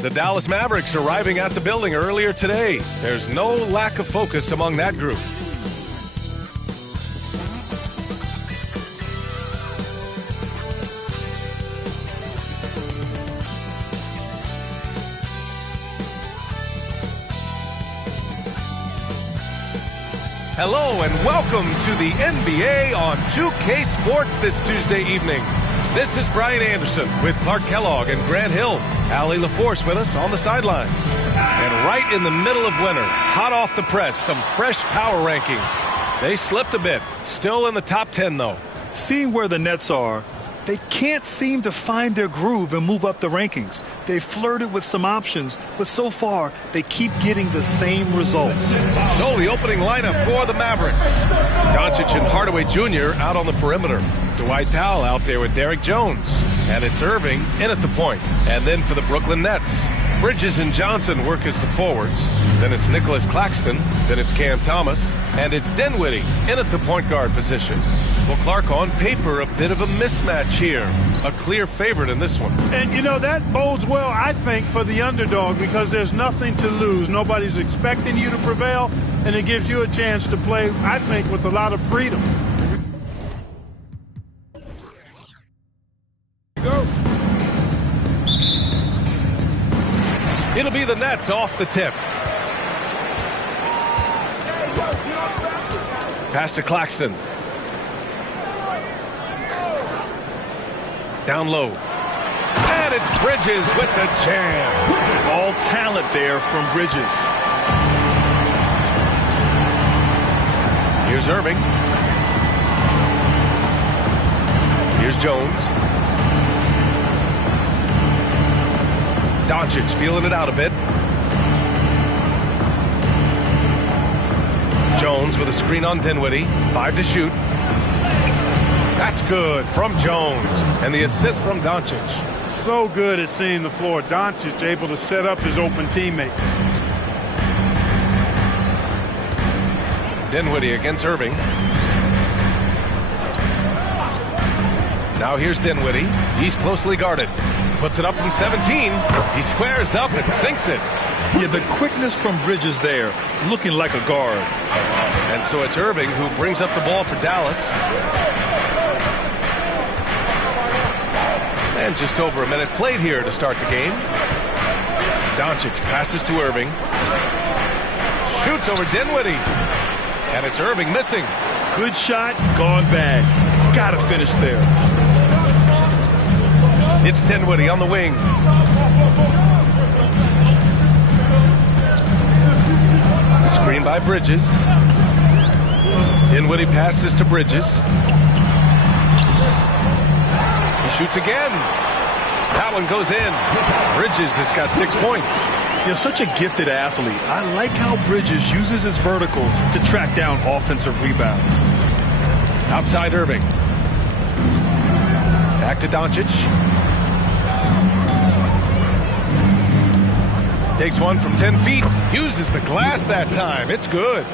The Dallas Mavericks arriving at the building earlier today. There's no lack of focus among that group. Hello and welcome to the NBA on 2K Sports this Tuesday evening. This is Brian Anderson with Clark Kellogg and Grant Hill. Allie LaForce with us on the sidelines. And right in the middle of winter, hot off the press, some fresh power rankings. They slipped a bit, still in the top 10 though. Seeing where the Nets are, they can't seem to find their groove and move up the rankings. They flirted with some options, but so far they keep getting the same results. So the opening lineup for the Mavericks. Doncic and Hardaway Jr. out on the perimeter. Dwight Powell out there with Derek Jones. And it's Irving in at the point. And then for the Brooklyn Nets, Bridges and Johnson work as the forwards. Then it's Nicholas Claxton. Then it's Cam Thomas. And it's Dinwiddie in at the point guard position. Well, Clark, on paper, a bit of a mismatch here. A clear favorite in this one. And, you know, that bodes well, I think, for the underdog because there's nothing to lose. Nobody's expecting you to prevail, and it gives you a chance to play, I think, with a lot of freedom. Go. It'll be the Nets off the tip. Pass to Claxton. Down low. And it's Bridges with the jam. All talent there from Bridges. Here's Irving. Here's Jones. Doncic feeling it out a bit. Jones with a screen on Dinwiddie. 5 to shoot. That's good from Jones. And the assist from Doncic. So good at seeing the floor. Doncic able to set up his open teammates. Dinwiddie against Irving. Now here's Dinwiddie. He's closely guarded. Puts it up from 17. He squares up and sinks it. Yeah, the quickness from Bridges there, looking like a guard. And so it's Irving who brings up the ball for Dallas. And just over a minute played here to start the game. Doncic passes to Irving. Shoots over Dinwiddie. And it's Irving missing. Good shot, gone bad. Gotta finish there. It's Dinwiddie on the wing. Screen by Bridges. Dinwiddie passes to Bridges. He shoots again. That one goes in. Bridges has got 6 points. You're such a gifted athlete. I like how Bridges uses his vertical to track down offensive rebounds. Outside Irving. Back to Doncic. Takes one from 10 feet. Uses the glass that time. It's good.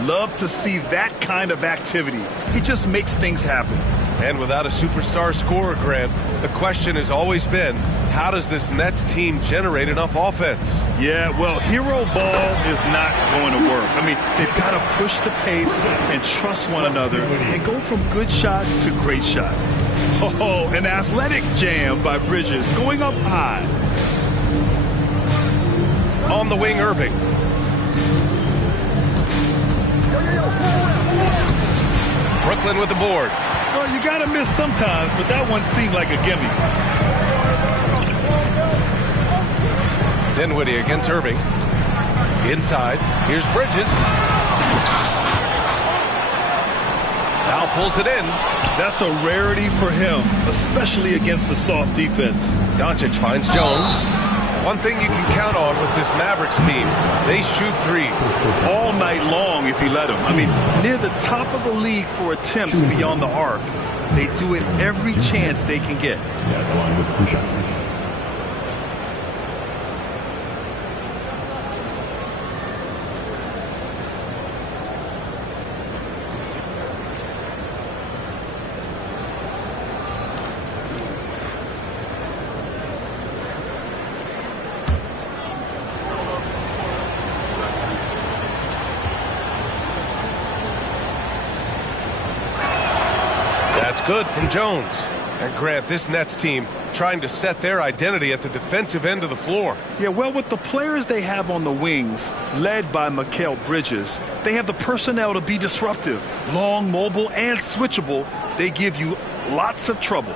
Love to see that kind of activity. He just makes things happen. And without a superstar scorer, Grant, the question has always been, how does this Nets team generate enough offense? Yeah, well, hero ball is not going to work. I mean, they've got to push the pace and trust one another and go from good shot to great shot. Oh, an athletic jam by Bridges going up high. On the wing, Irving. Brooklyn with the board. Well, you got to miss sometimes, but that one seemed like a gimme. Dinwiddie against Irving. Inside. Here's Bridges. Foul pulls it in. That's a rarity for him, especially against the soft defense. Doncic finds Jones. One thing you can count on with this Mavericks team, they shoot threes. All night long if you let them. I mean, near the top of the league for attempts beyond the arc. They do it every chance they can get. good from Jones. And Grant, this Nets team trying to set their identity at the defensive end of the floor. Yeah, well, with the players they have on the wings, led by Mikal Bridges, they have the personnel to be disruptive. Long, mobile, and switchable. They give you lots of trouble.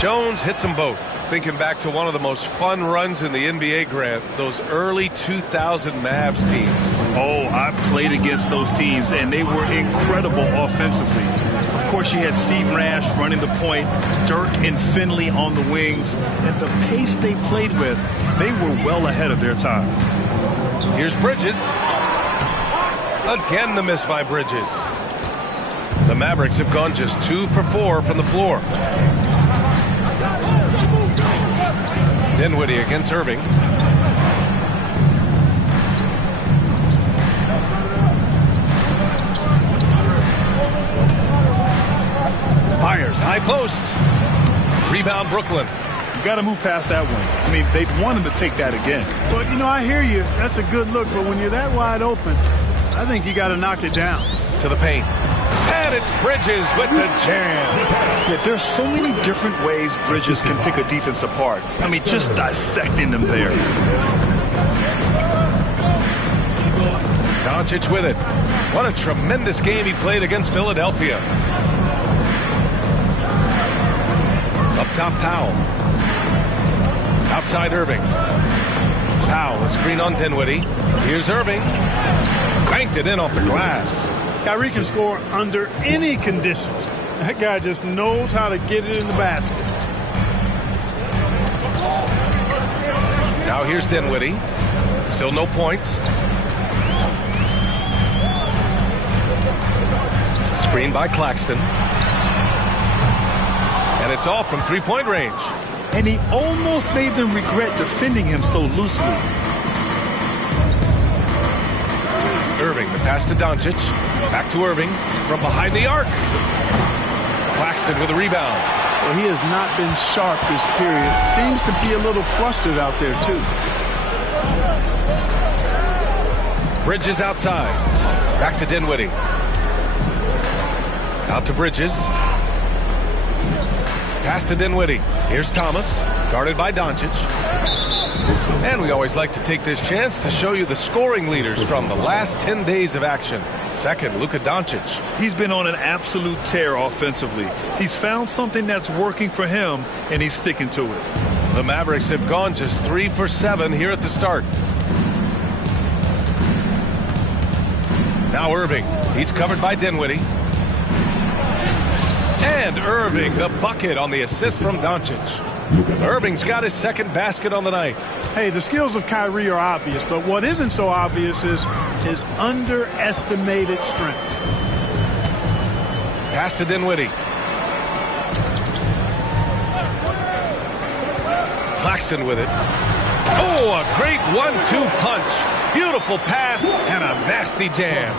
Jones hits them both. Thinking back to one of the most fun runs in the NBA, Grant, those early 2000 Mavs teams. Oh, I played against those teams, and they were incredible offensively. Of course, you had Steve Nash running the point, Dirk and Finley on the wings, and the pace they played with, they were well ahead of their time. Here's Bridges. Again, the miss by Bridges. The Mavericks have gone just 2 for 4 from the floor. Dinwiddie against Irving. Fires, high post. Rebound, Brooklyn. You got to move past that one. I mean, they'd want him to take that again. But, you know, I hear you. That's a good look. But when you're that wide open, I think you got to knock it down. To the paint. And it's Bridges with the jam. Yeah, there's so many different ways Bridges can pick a defense apart. I mean, just dissecting them there. Doncic with it. What a tremendous game he played against Philadelphia. Up top, Powell. Outside, Irving. Powell, a screen on Dinwiddie. Here's Irving. Banked it in off the glass. Kyrie can score under any conditions. That guy just knows how to get it in the basket. Now here's Dinwiddie. Still no points. Screen by Claxton. And it's off from three-point range. And he almost made them regret defending him so loosely. Irving, the pass to Doncic. Back to Irving from behind the arc. Claxton with a rebound. Well, he has not been sharp this period. Seems to be a little flustered out there, too. Bridges outside. Back to Dinwiddie. Out to Bridges. Pass to Dinwiddie. Here's Thomas, guarded by Doncic. And we always like to take this chance to show you the scoring leaders from the last 10 days of action. Second, Luka Doncic. He's been on an absolute tear offensively. He's found something that's working for him, and he's sticking to it. The Mavericks have gone just 3 for 7 here at the start. Now Irving. He's covered by Dinwiddie. And Irving, the bucket on the assist from Doncic. Irving's got his second basket on the night. Hey, the skills of Kyrie are obvious, but what isn't so obvious is his underestimated strength. Pass to Dinwiddie. Claxton with it. Oh, a great 1-2 punch. Beautiful pass and a nasty jam.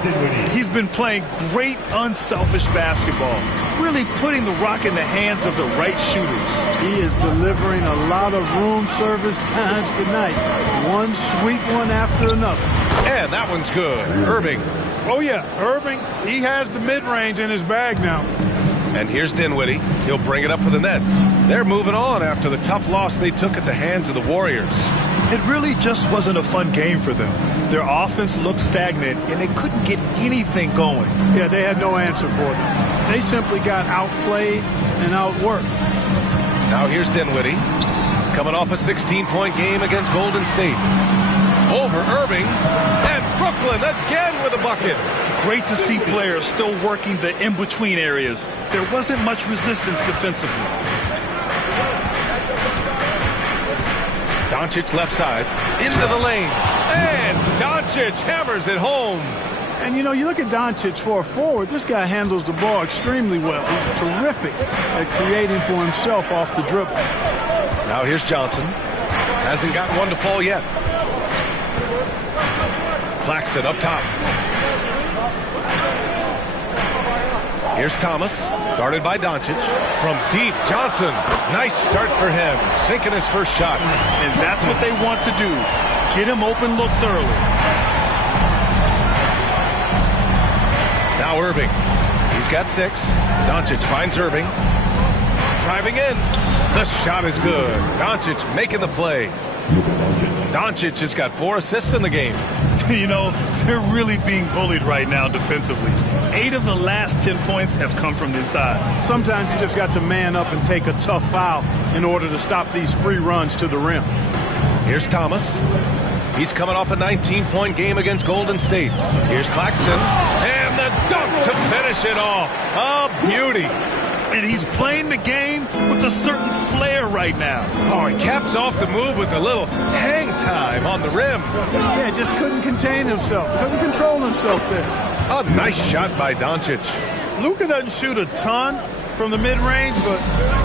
He's been playing great unselfish basketball, really putting the rock in the hands of the right shooters. He is delivering a lot of room service times tonight. One sweet one after another. And that one's good. Irving. Oh, yeah, Irving, he has the mid-range in his bag now. And here's Dinwiddie. He'll bring it up for the Nets. They're moving on after the tough loss they took at the hands of the Warriors. It really just wasn't a fun game for them. Their offense looked stagnant, and they couldn't get anything going. Yeah, they had no answer for them. They simply got outplayed and outworked. Now here's Dinwiddie, coming off a 16-point game against Golden State. Over Irving, and Brooklyn again with a bucket. Great to see players still working the in-between areas. There wasn't much resistance defensively. Doncic left side, into the lane, and Doncic hammers it home. And, you know, you look at Doncic for a forward, this guy handles the ball extremely well. He's terrific at creating for himself off the dribble. Now here's Johnson. Hasn't gotten one to fall yet. Claxton up top. Here's Thomas, guarded by Doncic. From deep, Johnson. Nice start for him, sinking his first shot. And that's what they want to do. Get him open looks early. Now Irving. He's got 6. Doncic finds Irving. Driving in. The shot is good. Doncic making the play. Doncic has got 4 assists in the game. You know, they're really being bullied right now defensively. 8 of the last 10 points have come from the inside. Sometimes you just got to man up and take a tough foul in order to stop these free runs to the rim. Here's Thomas. He's coming off a 19-point game against Golden State. Here's Claxton. And the dunk to finish it off. A beauty. And he's playing the game with a certain flair right now. Oh, he caps off the move with a little hang time on the rim. Yeah, just couldn't contain himself. Couldn't control himself there. A nice shot by Doncic. Luka doesn't shoot a ton from the mid-range, but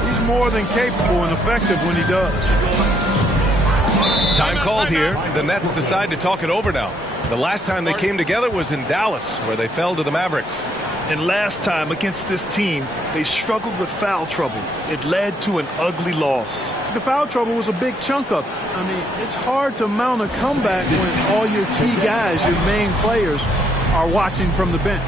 he's more than capable and effective when he does. Time called here. The Nets decide to talk it over now. The last time they came together was in Dallas, where they fell to the Mavericks. And last time against this team, they struggled with foul trouble. It led to an ugly loss. The foul trouble was a big chunk of it. I mean, it's hard to mount a comeback when all your key guys, your main players, are watching from the bench.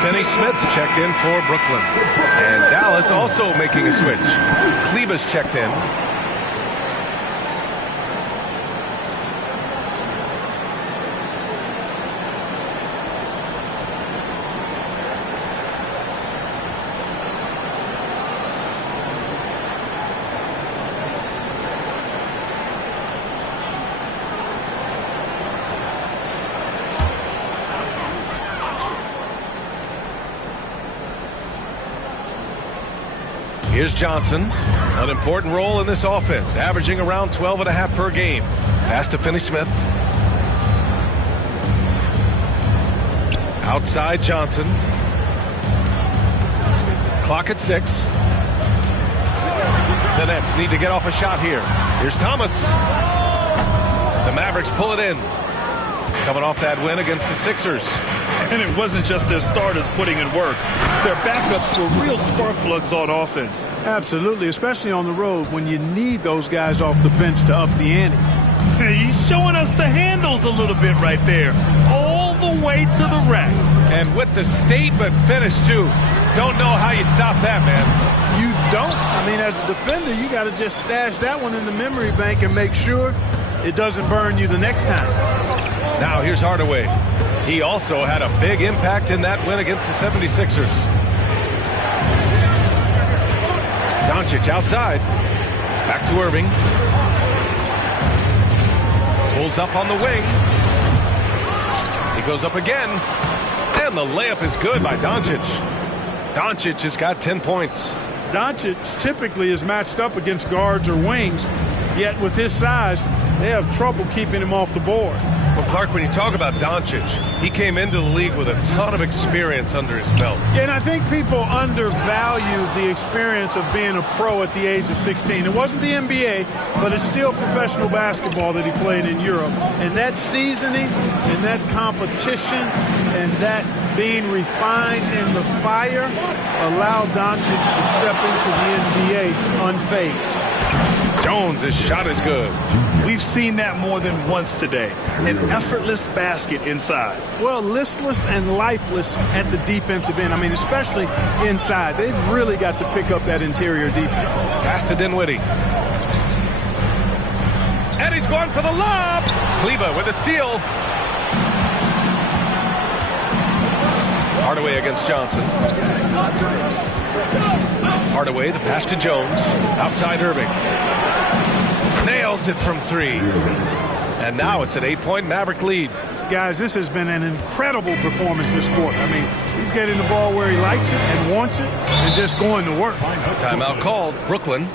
Finney Smith checked in for Brooklyn. And Dallas also making a switch. Kleber's checked in. Here's Johnson, an important role in this offense, averaging around 12.5 per game. Pass to Finney Smith. Outside Johnson. Clock at 6. The Nets need to get off a shot here. Here's Thomas. The Mavericks pull it in. Coming off that win against the Sixers. And it wasn't just their starters putting in work. Their backups were real spark plugs on offense. Absolutely, especially on the road when you need those guys off the bench to up the ante. He's showing us the handles a little bit right there. All the way to the rack. And with the statement finish, too. Don't know how you stop that, man. You don't. I mean, as a defender, you got to just stash that one in the memory bank and make sure it doesn't burn you the next time. Now here's Hardaway. He also had a big impact in that win against the 76ers. Doncic outside. Back to Irving. Pulls up on the wing. He goes up again. And the layup is good by Doncic. Doncic has got 10 points. Doncic typically is matched up against guards or wings, yet with his size, they have trouble keeping him off the board. Well, Clark, when you talk about Doncic, he came into the league with a ton of experience under his belt. Yeah, and I think people undervalue the experience of being a pro at the age of 16. It wasn't the NBA, but it's still professional basketball that he played in Europe. And that seasoning and that competition and that being refined in the fire allowed Doncic to step into the NBA unfazed. Jones' shot is good. We've seen that more than once today. An effortless basket inside. Well, listless and lifeless at the defensive end. I mean, especially inside. They've really got to pick up that interior defense. Pass to Dinwiddie. And he's going for the lob. Kleba with a steal. Hardaway against Johnson. Hardaway, the pass to Jones. Outside Irving. Nails it from 3. And now it's an 8-point Maverick lead. Guys, this has been an incredible performance this quarter. I mean, he's getting the ball where he likes it and wants it and just going to work. Timeout called, Brooklyn.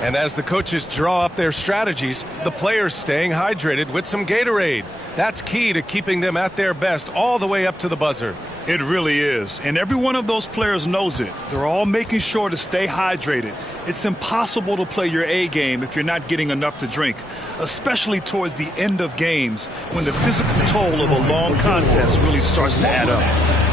And as the coaches draw up their strategies, the players staying hydrated with some Gatorade. That's key to keeping them at their best all the way up to the buzzer. It really is. And every one of those players knows it. They're all making sure to stay hydrated. It's impossible to play your A game if you're not getting enough to drink, especially towards the end of games when the physical toll of a long contest really starts to add up.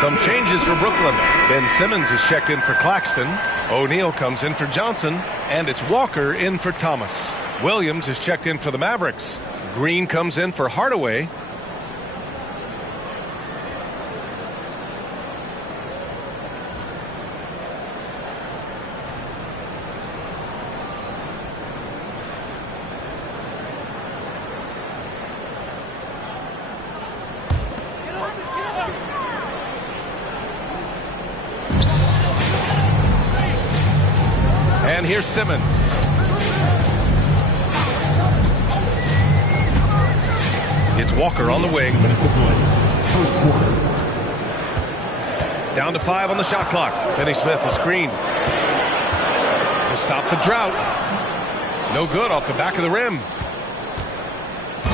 Some changes for Brooklyn. Ben Simmons is checked in for Claxton. O'Neal comes in for Johnson. And it's Walker in for Thomas. Williams is checked in for the Mavericks. Green comes in for Hardaway. And here's Simmons. It's Walker on the wing. Down to 5 on the shot clock. Finney Smith, a screen to stop the drought. No good off the back of the rim.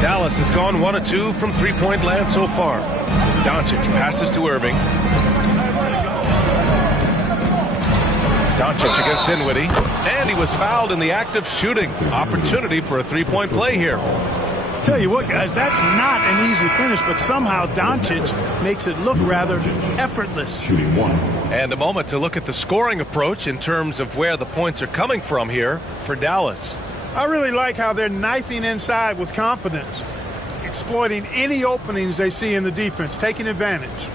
Dallas has gone 1 of 2 from three-point land so far. Doncic passes to Irving. Doncic against Dinwiddie. And he was fouled in the act of shooting. Opportunity for a three-point play here. Tell you what, guys, that's not an easy finish, but somehow Doncic makes it look rather effortless. And a moment to look at the scoring approach in terms of where the points are coming from here for Dallas. I really like how they're knifing inside with confidence, exploiting any openings they see in the defense, taking advantage.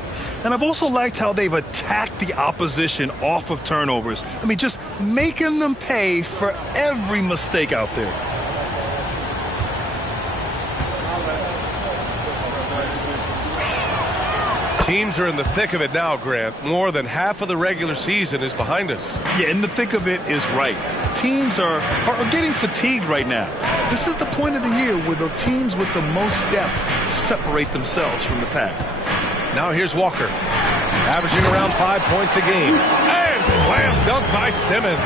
And I've also liked how they've attacked the opposition off of turnovers. I mean, just making them pay for every mistake out there. Teams are in the thick of it now, Grant. More than half of the regular season is behind us. Yeah, in the thick of it is right. Teams are getting fatigued right now. This is the point of the year where the teams with the most depth separate themselves from the pack. Now here's Walker, averaging around 5 points a game. And Slam dunk by Simmons.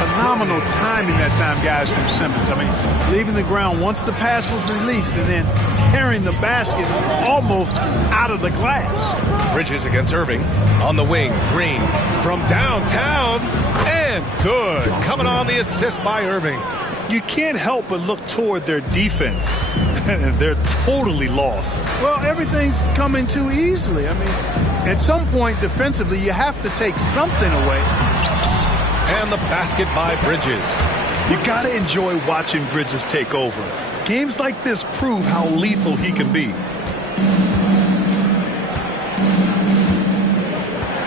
Phenomenal timing that time, guys, from Simmons. I mean, leaving the ground once the pass was released and then tearing the basket almost out of the glass. Bridges against Irving. On the wing, Green from downtown. And good. Coming on the assist by Irving. You can't help but look toward their defense. They're totally lost. Well, everything's coming too easily. I mean, at some point defensively, you have to take something away. And the basket by Bridges. You got to enjoy watching Bridges take over. Games like this prove how lethal he can be.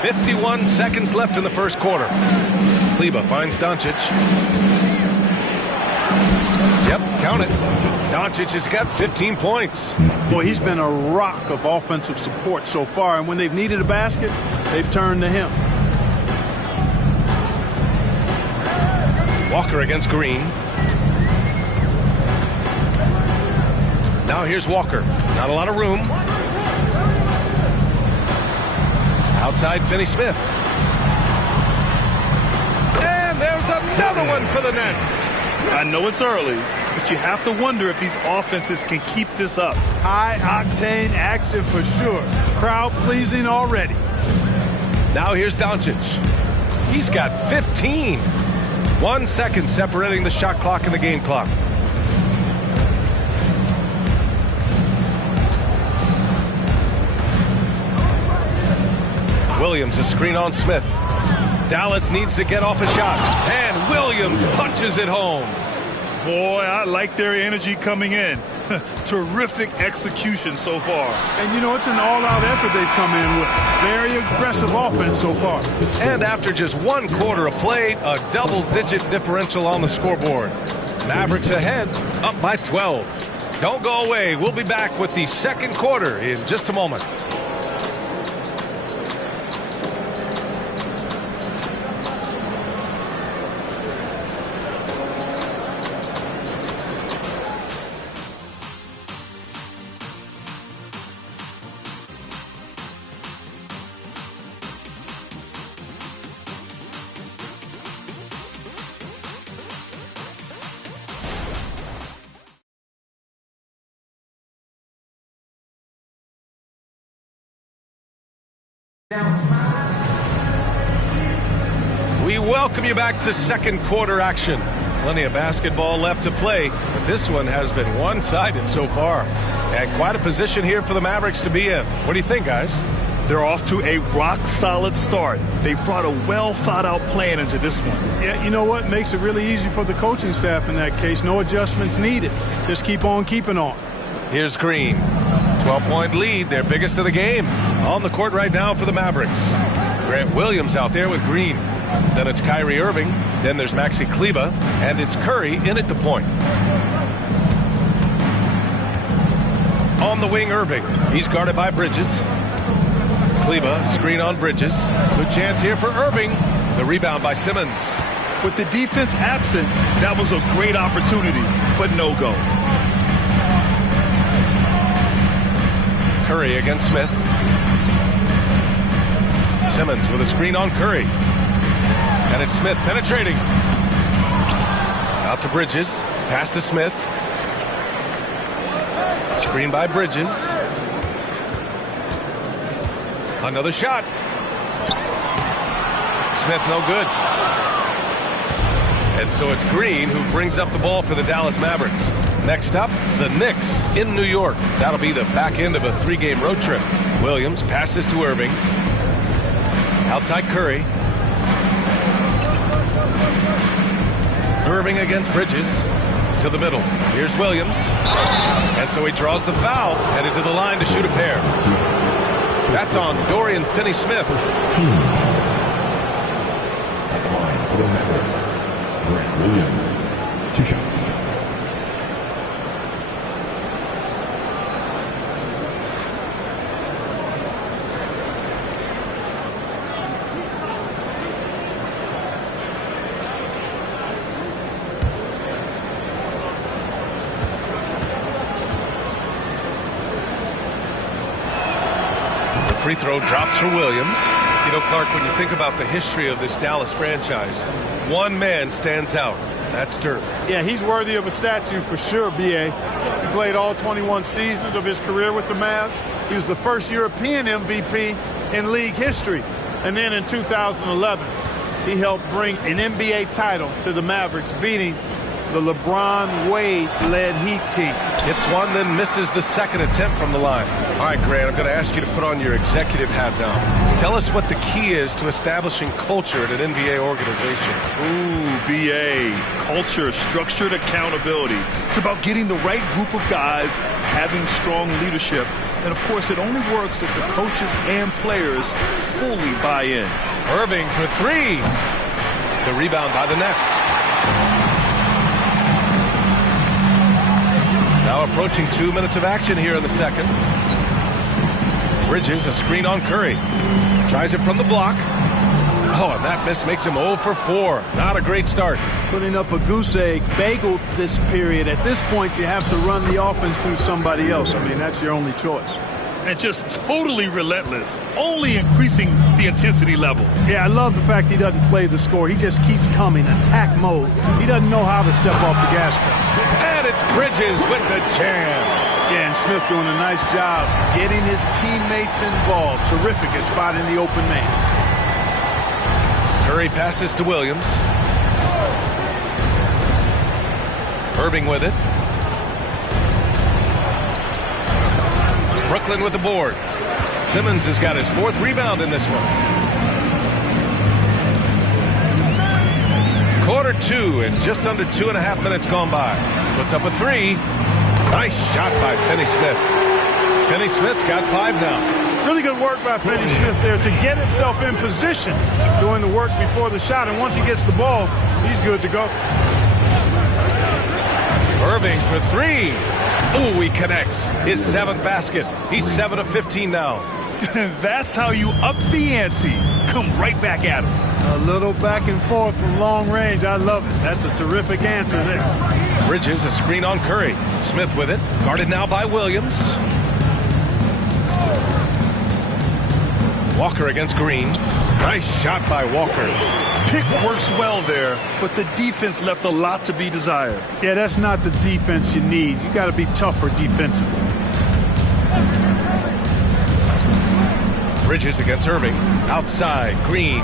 51 seconds left in the first quarter. Kleber finds Doncic. Yep, count it. Doncic has got 15 points. Boy, he's been a rock of offensive support so far, and when they've needed a basket, they've turned to him. Walker against Green. Now here's Walker. Not a lot of room. Outside Finney-Smith. And there's another one for the Nets. I know it's early, but you have to wonder if these offenses can keep this up. High-octane action for sure. Crowd-pleasing already. Now here's Doncic. He's got 15. 1 second separating the shot clock and the game clock. Williams, a screen on Smith. Dallas needs to get off a shot. And Williams punches it home. Boy, I like their energy coming in. Terrific execution so far. And, you know, it's an all-out effort they've come in with. Very aggressive offense so far. And after just 1 quarter of play, a double-digit differential on the scoreboard. Mavericks ahead, up by 12. Don't go away. We'll be back with the second quarter in just a moment. We welcome you back to second quarter action. Plenty of basketball left to play, but this one has been one-sided so far. And quite a position here for the Mavericks to be in. What do you think, guys? They're off to a rock-solid start. They brought a well-thought-out plan into this one. Yeah, you know what? Makes it really easy for the coaching staff in that case. No adjustments needed. Just keep on keeping on. Here's Green. 12-point lead, their biggest of the game. On the court right now for the Mavericks. Grant Williams out there with Green. Then it's Kyrie Irving. Then there's Maxi Kleber. And it's Curry in at the point. On the wing, Irving. He's guarded by Bridges. Kleber, screen on Bridges. Good chance here for Irving. The rebound by Simmons. With the defense absent, that was a great opportunity, but no go. Curry against Smith. Simmons with a screen on Curry. And it's Smith penetrating. Out to Bridges. Pass to Smith. Screen by Bridges. Another shot. Smith no good. And so it's Green who brings up the ball for the Dallas Mavericks. Next up, the Knicks in New York. That'll be the back end of a 3-game road trip. Williams passes to Irving. Outside Curry. Irving against Bridges. To the middle. Here's Williams. And so he draws the foul. Headed to the line to shoot a pair. That's on Dorian Finney-Smith. At the line for the Mavericks, Grant Williams, 2 shots. Free throw drops for Williams. You know, Clark, when you think about the history of this Dallas franchise, one man stands out. That's Dirk. Yeah, he's worthy of a statue for sure, B.A. He played all 21 seasons of his career with the Mavs. He was the first European MVP in league history. And then in 2011, he helped bring an NBA title to the Mavericks, beating the LeBron Wade-led Heat team. Hits one, then misses the second attempt from the line. All right, Grant, I'm going to ask you to put on your executive hat now. Tell us what the key is to establishing culture at an NBA organization. Ooh, BA. Culture, structured accountability. It's about getting the right group of guys, having strong leadership. And, of course, it only works if the coaches and players fully buy in. Irving for three. The rebound by the Nets. Now approaching 2 minutes of action here in the second. Bridges, a screen on Curry. Tries it from the block. Oh, and that miss makes him 0 for 4. Not a great start. Putting up a goose egg bagel this period. At this point, you have to run the offense through somebody else. I mean, that's your only choice. And just totally relentless, only increasing the intensity level. Yeah, I love the fact he doesn't play the score. He just keeps coming, attack mode. He doesn't know how to step off the gas pedal. And it's Bridges with the jam. Yeah, and Smith doing a nice job getting his teammates involved. Terrific at spotting the open man. Curry passes to Williams. Irving with it. Brooklyn with the board. Simmons has got his fourth rebound in this one. Quarter two and just under 2.5 minutes gone by. Puts up a three. Nice shot by Finney Smith. Finney Smith's got 5 now. Really good work by Finney Smith there to get himself in position, doing the work before the shot. And once he gets the ball, he's good to go. Irving for three. Ooh, he connects. His 7th basket. He's 7 of 15 now. That's how you up the ante. Come right back at him. A little back and forth from long range. I love it. That's a terrific answer there. Bridges, a screen on Curry. Smith with it. Guarded now by Williams. Walker against Green. Nice shot by Walker. Pick works well there, but the defense left a lot to be desired. Yeah, that's not the defense you need. You got to be tougher defensively. Bridges against Irving. Outside, Green.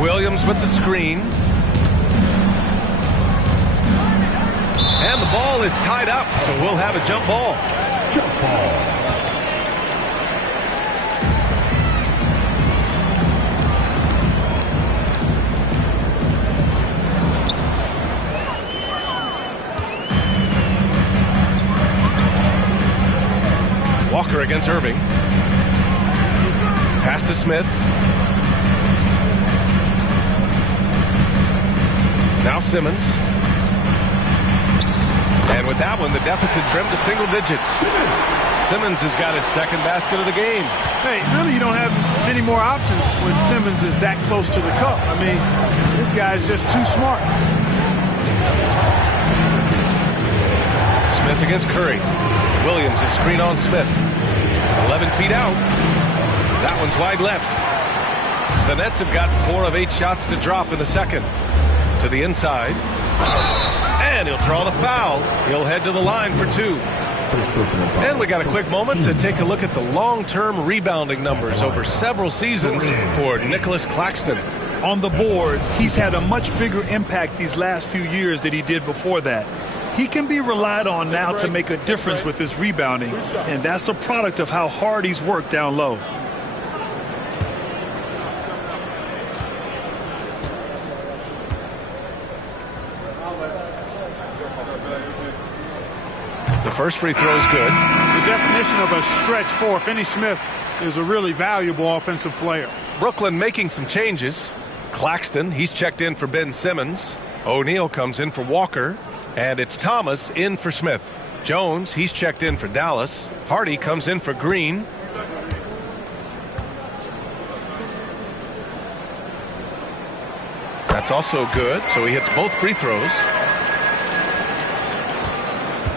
Williams with the screen. And the ball is tied up, so we'll have a jump ball. Jump ball. Walker against Irving. Pass to Smith. Now Simmons. And with that one, the deficit trimmed to single digits. Simmons has got his 2nd basket of the game. Hey, really, you don't have many more options when Simmons is that close to the cup. I mean, this guy's just too smart. Smith against Curry. Williams, a screen on Smith. 11 feet out. That one's wide left. The Nets have gotten 4 of 8 shots to drop in the second. To the inside. And he'll draw the foul. He'll head to the line for 2. And we got a quick moment to take a look at the long-term rebounding numbers over several seasons for Nicholas Claxton. On the board, he's had a much bigger impact these last few years than he did before that. He can be relied on now to make a difference with his rebounding, and that's a product of how hard he's worked down low. The first free throw is good. The definition of a stretch 4. Finney Smith is a really valuable offensive player. Brooklyn making some changes. Claxton, he's checked in for Ben Simmons. O'Neal comes in for Walker. And it's Thomas in for Smith. Jones, he's checked in for Dallas. Hardy comes in for Green. That's also good, so he hits both free throws.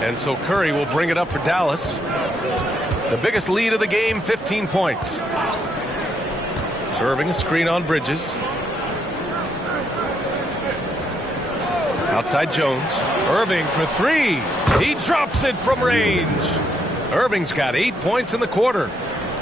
And so Curry will bring it up for Dallas. The biggest lead of the game, 15 points. Irving, a screen on Bridges. Outside Jones. Irving for three. He drops it from range. Irving's got 8 points in the quarter.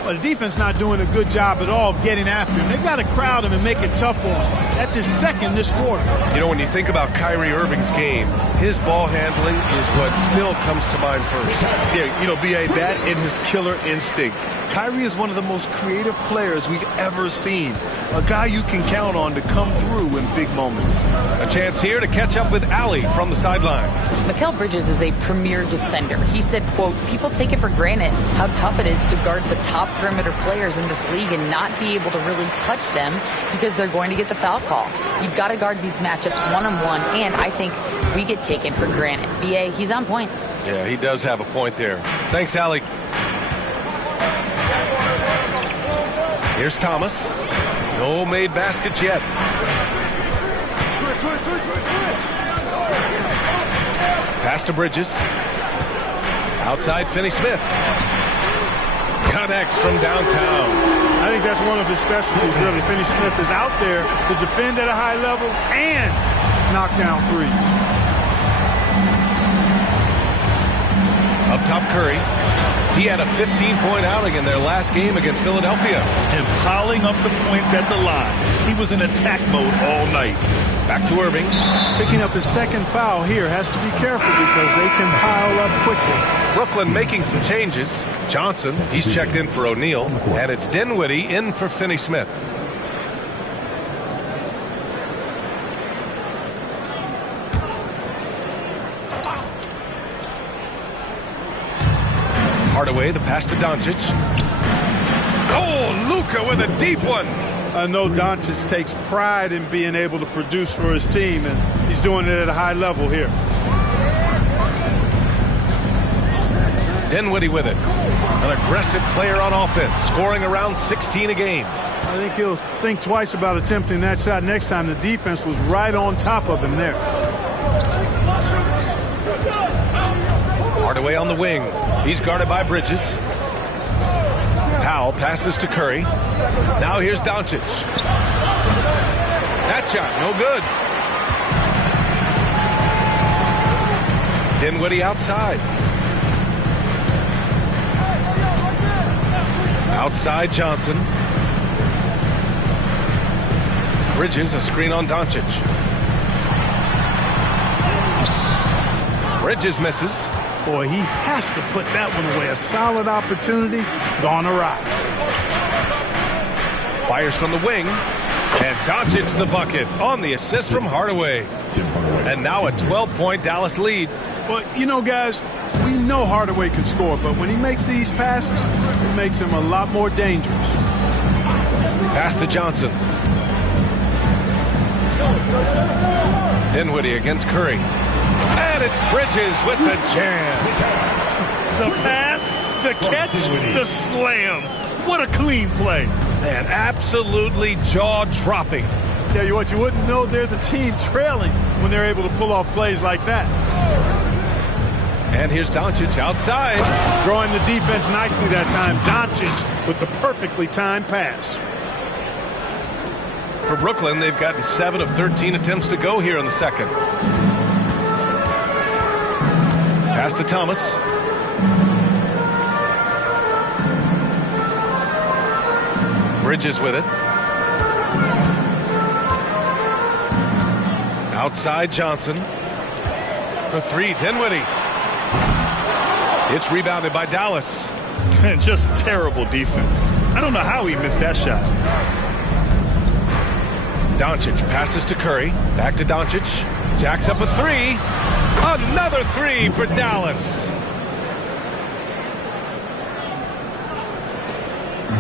Well, the defense not doing a good job at all of getting after him. They've got to crowd him and make it tough for him. That's his second this quarter. You know, when you think about Kyrie Irving's game, his ball handling is what still comes to mind first. Yeah, you know, B.A., that and his killer instinct. Kyrie is one of the most creative players we've ever seen. A guy you can count on to come through in big moments. A chance here to catch up with Allie from the sideline. Mikal Bridges is a premier defender. He said, quote, people take it for granted how tough it is to guard the top perimeter players in this league and not be able to really touch them because they're going to get the foul call. You've got to guard these matchups one-on-one, and I think we get taken for granted. B.A., he's on point. Yeah, he does have a point there. Thanks, Allie. Here's Thomas. No made baskets yet. Pass to Bridges. Outside Finney-Smith. Connects from downtown. I think that's one of his specialties, really. Finney-Smith is out there to defend at a high level and knock down threes. Up top, Curry. He had a 15-point outing in their last game against Philadelphia. And piling up the points at the line. He was in attack mode all night. Back to Irving. Picking up his second foul here. Has to be careful because they can pile up quickly. Brooklyn making some changes. Johnson, he's checked in for O'Neal. And it's Dinwiddie in for Finney-Smith. Hardaway, the pass to Doncic. Oh, Luka with a deep one. I know Doncic takes pride in being able to produce for his team, and he's doing it at a high level here. Dinwiddie with it. An aggressive player on offense, scoring around 16 a game. I think he'll think twice about attempting that shot next time. The defense was right on top of him there. Hardaway on the wing. He's guarded by Bridges. Powell passes to Curry. Now here's Doncic. That shot, no good. Dinwiddie outside. Outside Johnson. Bridges, a screen on Doncic. Bridges misses. Boy, he has to put that one away. A solid opportunity, gone awry. Fires from the wing. And Doncic the bucket on the assist from Hardaway. And now a 12-point Dallas lead. But, you know, guys, we know Hardaway can score, but when he makes these passes, it makes him a lot more dangerous. Pass to Johnson. Dinwiddie against Curry. And it's Bridges with the jam. The pass, the catch, the slam. What a clean play. Man, absolutely jaw-dropping. Tell you what, you wouldn't know they're the team trailing when they're able to pull off plays like that. And here's Doncic outside. Drawing the defense nicely that time. Doncic with the perfectly timed pass. For Brooklyn, they've gotten 7 of 13 attempts to go here in the second. Pass to Thomas. Bridges with it. Outside Johnson. For three, Dinwiddie. It's rebounded by Dallas. And just terrible defense. I don't know how he missed that shot. Doncic passes to Curry. Back to Doncic. Jacks up a three. Another three for Dallas.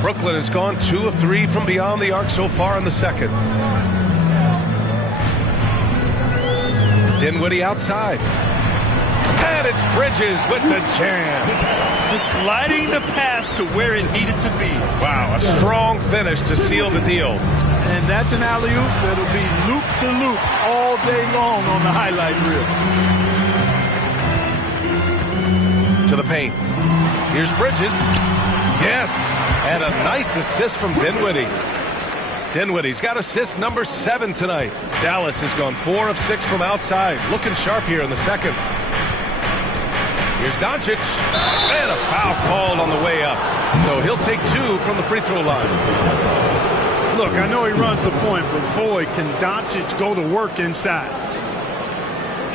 Brooklyn has gone 2 of 3 from beyond the arc so far in the second. Dinwiddie outside. And it's Bridges with the jam. Gliding the pass to where it needed to be. Wow, a strong finish to seal the deal. And that's an alley-oop that'll be loop-to-loop all day long on the highlight reel. To the paint. Here's Bridges. Yes, and a nice assist from Dinwiddie. Dinwiddie's got assist number 7 tonight. Dallas has gone 4 of 6 from outside. Looking sharp here in the second. Here's Doncic. And a foul called on the way up. So he'll take 2 from the free throw line. Look, I know he runs the point, but boy, can Doncic go to work inside.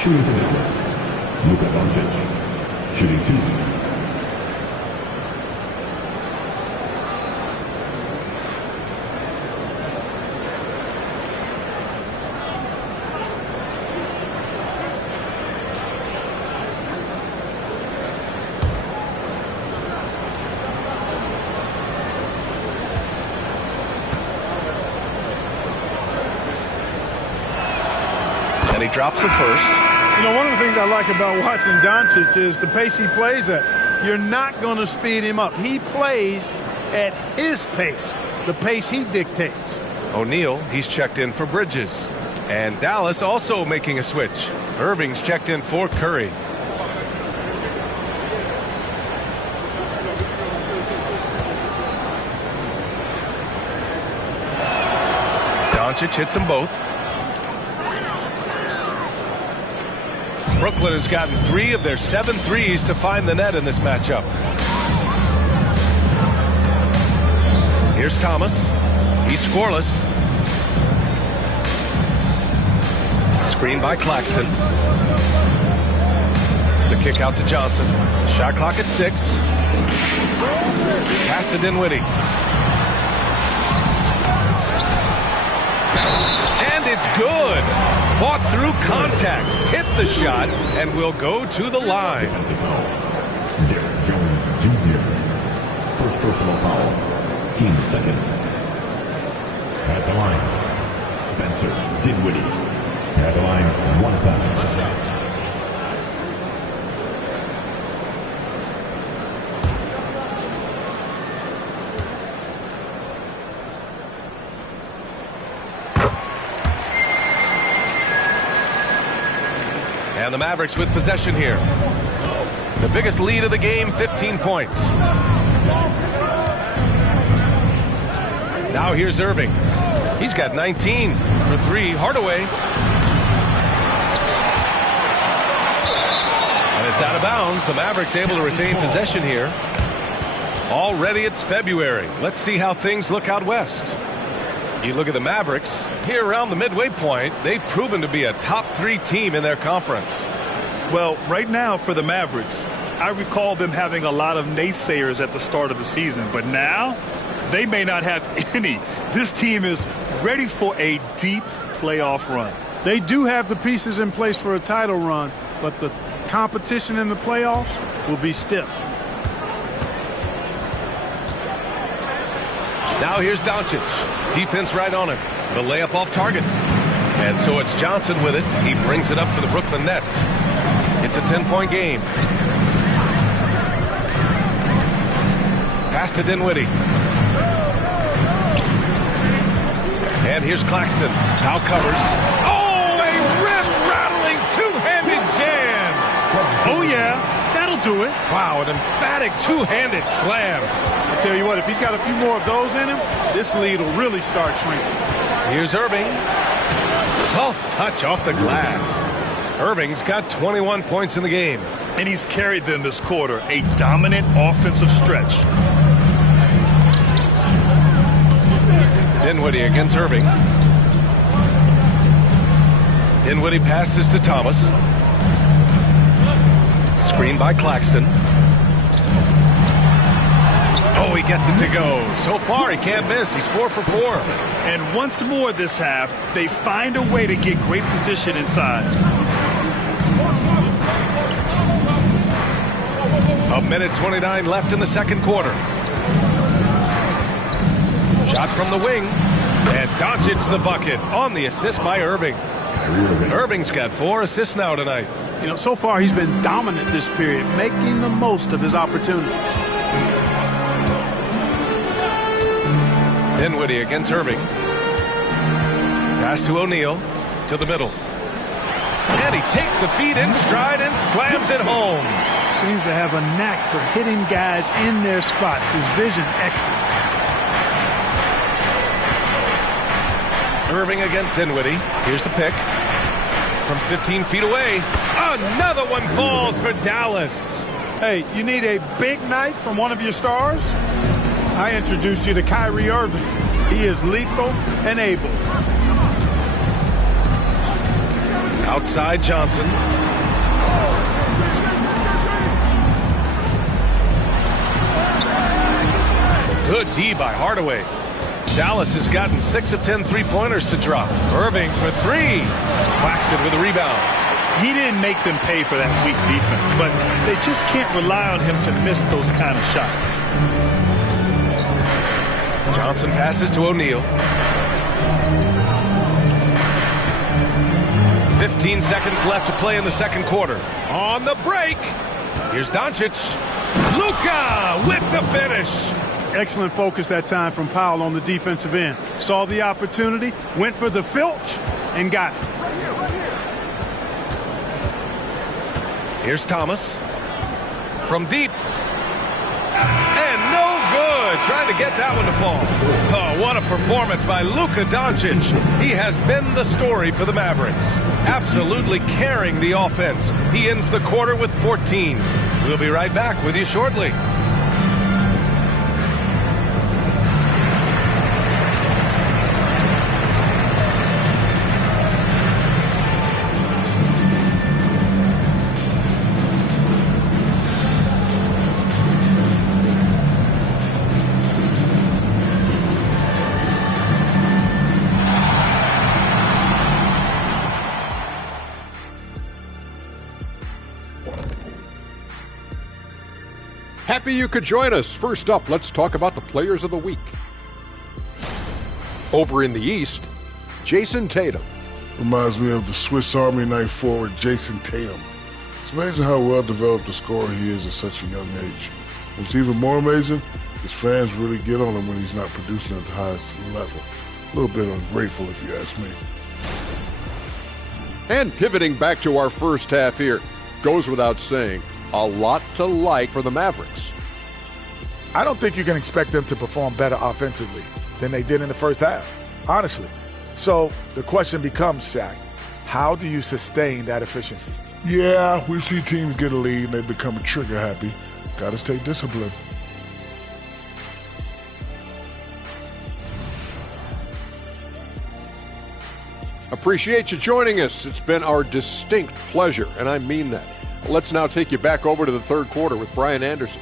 Shooting for Dallas, Luka Doncic. Shooting 2. And he drops it first. You know, one of the things I like about watching Doncic is the pace he plays at. You're not going to speed him up. He plays at his pace, the pace he dictates. O'Neal, he's checked in for Bridges. And Dallas also making a switch. Irving's checked in for Curry. Doncic hits them both. Brooklyn has gotten 3 of their 7 threes to find the net in this matchup. Here's Thomas. He's scoreless. Screen by Claxton. The kick out to Johnson. Shot clock at 6. Pass to Dinwiddie. And it's good. Fought through contact. Hit the shot and will go to the line. Defensive foul. Derek Jones Jr. First personal foul. Team second. At the line, Spencer Dinwiddie. At the line, 1 time. Let's out. And the Mavericks with possession here. The biggest lead of the game, 15 points. Now here's Irving. He's got 19 for 3. Hardaway. And it's out of bounds. The Mavericks able to retain possession here. Already it's February. Let's see how things look out west. You look at the Mavericks, here around the midway point, they've proven to be a top 3 team in their conference. Well, right now for the Mavericks, I recall them having a lot of naysayers at the start of the season, but now they may not have any. This team is ready for a deep playoff run. They do have the pieces in place for a title run, but the competition in the playoffs will be stiff. Now here's Doncic. Defense right on him. The layup off target. And so it's Johnson with it. He brings it up for the Brooklyn Nets. It's a 10-point game. Pass to Dinwiddie. And here's Claxton. Now covers. Oh, a rip-rattling two-handed jam. Oh, yeah, that'll do it. Wow, an emphatic two-handed slam. I tell you what, if he's got a few more of those in him, this lead will really start shrinking. Here's Irving. Soft touch off the glass. Irving's got 21 points in the game. And he's carried them this quarter, a dominant offensive stretch. Dinwiddie against Irving. Dinwiddie passes to Thomas. Screen by Claxton. Oh, he gets it to go. So far, he can't miss. He's 4 for 4. And once more this half, they find a way to get great position inside. A minute 29 left in the second quarter. Shot from the wing. And Doncic's the bucket on the assist by Irving. Irving's got 4 assists now tonight. You know, so far he's been dominant this period, making the most of his opportunities. Dinwiddie against Irving. Pass to O'Neal. To the middle. And he takes the feed in stride and slams it home. Seems to have a knack for hitting guys in their spots. His vision excellent. Irving against Dinwiddie. Here's the pick. From 15 feet away. Another one falls for Dallas. Hey, you need a big night from one of your stars? I introduced you to Kyrie Irving. He is lethal and able. Outside Johnson. Good D by Hardaway. Dallas has gotten 6 of 10 three-pointers to drop. Irving for 3. Claxton with a rebound. He didn't make them pay for that weak defense, but they just can't rely on him to miss those kind of shots. Johnson passes to O'Neal. 15 seconds left to play in the second quarter. On the break, here's Doncic. Luka with the finish. Excellent focus that time from Powell on the defensive end. Saw the opportunity, went for the filch, and got it. Here's Thomas. From deep. And no good. Trying to get that one to fall. Oh, what a performance by Luka Doncic. He has been the story for the Mavericks. Absolutely carrying the offense. He ends the quarter with 14. We'll be right back with you shortly. Happy you could join us. First up, let's talk about the players of the week. Over in the East, Jason Tatum. Reminds me of the Swiss Army knife forward Jason Tatum. It's amazing how well-developed a scorer he is at such a young age. What's even more amazing, his fans really get on him when he's not producing at the highest level. A little bit ungrateful, if you ask me. And pivoting back to our first half here, goes without saying, a lot to like for the Mavericks. I don't think you can expect them to perform better offensively than they did in the first half, honestly. So the question becomes, Shaq, how do you sustain that efficiency? Yeah, we see teams get a lead and they become trigger happy. Got to stay disciplined. Appreciate you joining us. It's been our distinct pleasure, and I mean that. Let's now take you back over to the third quarter with Brian Anderson.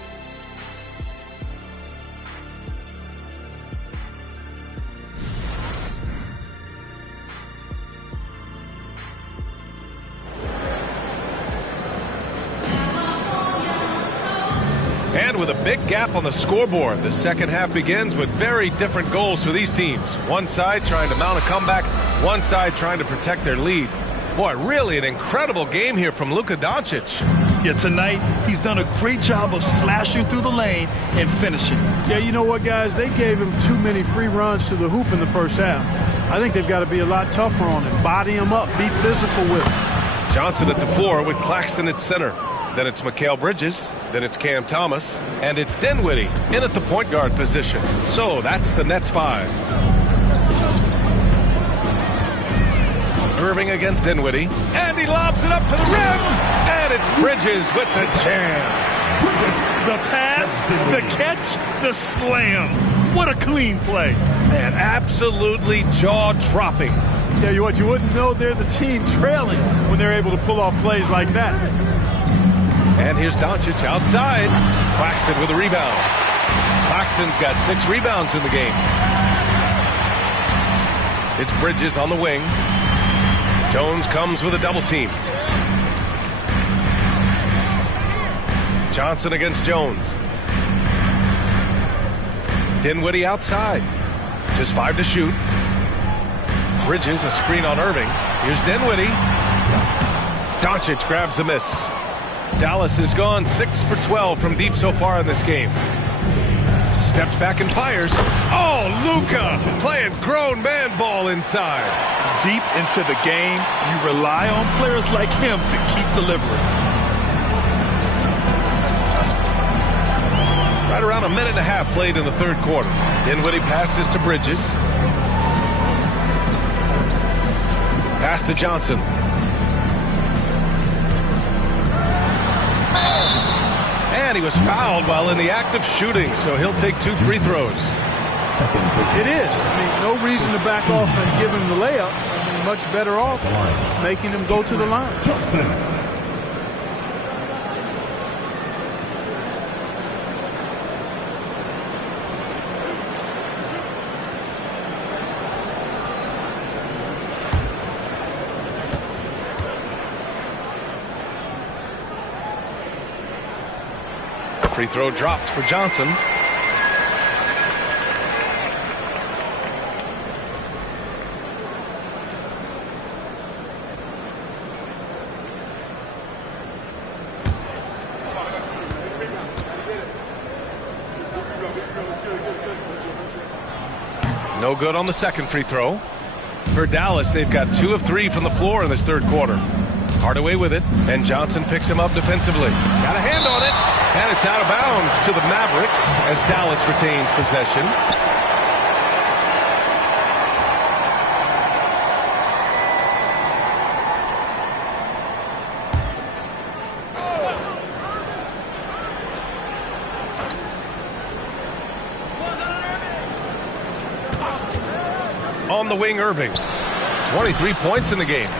And with a big gap on the scoreboard, the second half begins with very different goals for these teams. One side trying to mount a comeback, one side trying to protect their lead. Boy, really an incredible game here from Luka Doncic. Yeah, tonight he's done a great job of slashing through the lane and finishing. Yeah, you know what, guys? They gave him too many free runs to the hoop in the first half. I think they've got to be a lot tougher on him, body him up, be physical with him. Johnson at the 4 with Claxton at center. Then it's Mikal Bridges, then it's Cam Thomas, and it's Dinwiddie in at the point guard position. So that's the Nets 5. Irving against Dinwiddie, and he lobs it up to the rim, and it's Bridges with the jam. The pass, the catch, the slam. What a clean play. Man, absolutely jaw-dropping. Tell you what, you wouldn't know they're the team trailing when they're able to pull off plays like that. And here's Doncic outside. Claxton with a rebound. Claxton's got 6 rebounds in the game. It's Bridges on the wing. Jones comes with a double team. Johnson against Jones. Dinwiddie outside. Just 5 to shoot. Bridges, a screen on Irving. Here's Dinwiddie. Doncic grabs the miss. Dallas has gone 6 for 12 from deep so far in this game. Steps back and fires. Oh, Luka playing grown man ball inside. Deep into the game, you rely on players like him to keep delivering. Right around a minute and a half played in the third quarter. Dinwiddie passes to Bridges. Pass to Johnson. And he was fouled while in the act of shooting, so he'll take 2 free throws. It is. I mean, no reason to back off and give him the layup. I mean, much better off making him go to the line. Free throw dropped for Johnson. No good on the second free throw. For Dallas, they've got 2 of 3 from the floor in this third quarter. Hardaway with it, and Johnson picks him up defensively. Got a hand on it, and it's out of bounds to the Mavericks as Dallas retains possession. On the wing, Irving. 23 points in the game.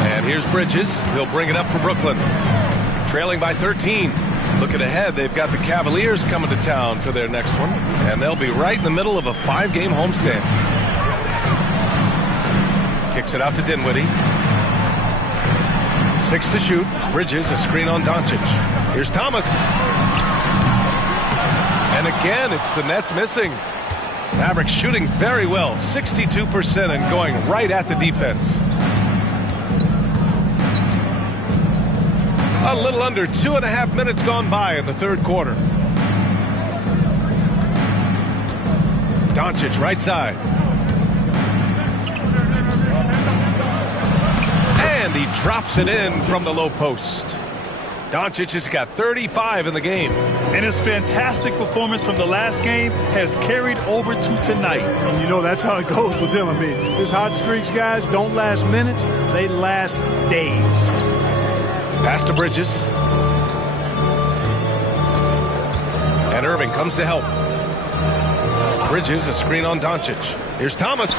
And here's Bridges. He'll bring it up for Brooklyn. Trailing by 13. Looking ahead, they've got the Cavaliers coming to town for their next one. And they'll be right in the middle of a 5-game homestand. Kicks it out to Dinwiddie. 6 to shoot. Bridges, a screen on Doncic. Here's Thomas. And again, it's the Nets missing. Mavericks shooting very well, 62%, and going right at the defense. A little under 2.5 minutes gone by in the third quarter. Doncic right side. And he drops it in from the low post. Doncic has got 35 in the game. And his fantastic performance from the last game has carried over to tonight. And you know that's how it goes with him. I mean, his hot streaks, guys, don't last minutes. They last days. Pass to Bridges. And Irving comes to help. Bridges, a screen on Doncic. Here's Thomas.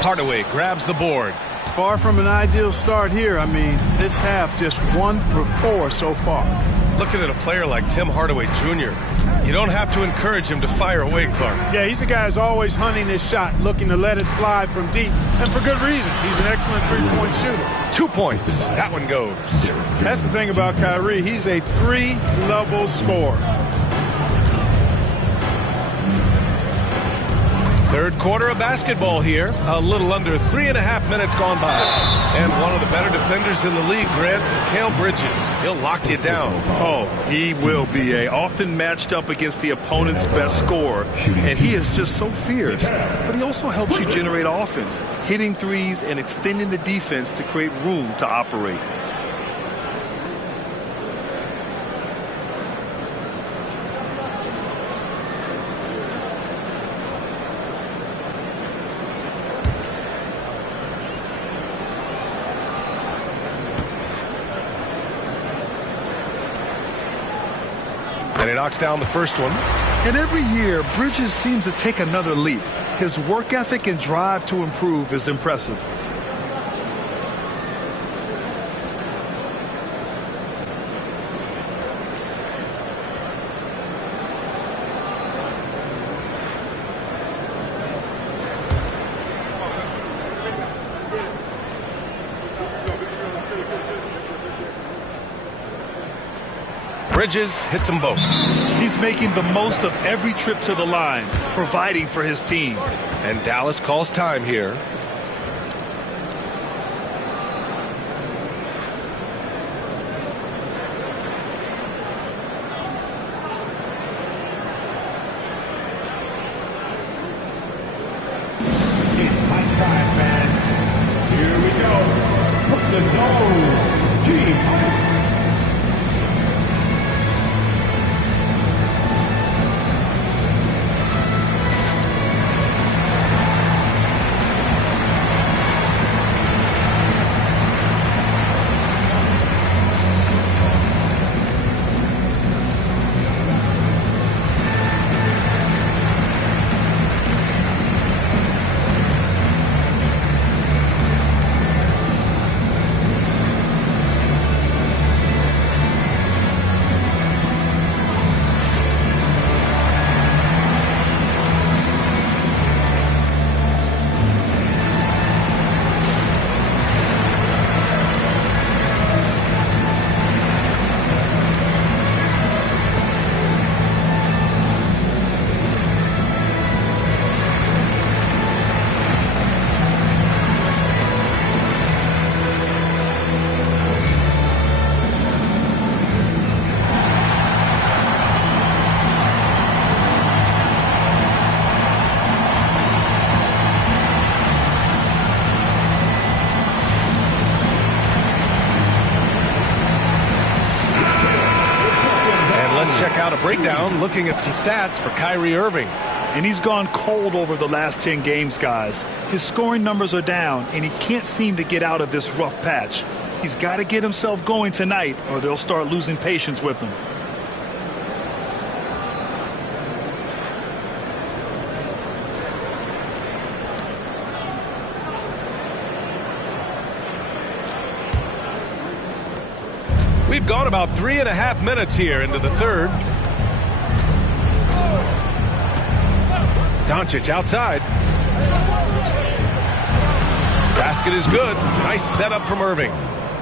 Hardaway grabs the board. Far from an ideal start here. I mean, this half just 1 for 4 so far. Looking at a player like Tim Hardaway Jr., you don't have to encourage him to fire away, Clark. Yeah, he's a guy who's always hunting his shot, looking to let it fly from deep, and for good reason. He's an excellent three-point shooter. 2 points. That one goes. That's the thing about Kyrie. He's a 3-level scorer. Third quarter of basketball here. A little under 3.5 minutes gone by. And one of the better defenders in the league, Grant, Mikal Bridges. He'll lock you down. Oh, he will be often matched up against the opponent's best scorer. And he is just so fierce. But he also helps you generate offense, hitting threes and extending the defense to create room to operate. And he knocks down the first one. And every year, Bridges seems to take another leap. His work ethic and drive to improve is impressive. Bridges hits them both. He's making the most of every trip to the line, providing for his team. And Dallas calls time here. It's my time, man. Here we go. From the zone, team fight. out a breakdown looking at some stats for Kyrie Irving. And he's gone cold over the last 10 games, guys. His scoring numbers are down, and he can't seem to get out of this rough patch. He's got to get himself going tonight, or they'll start losing patience with him. We've gone about 3.5 minutes here into the third. Doncic outside. Basket is good. Nice setup from Irving.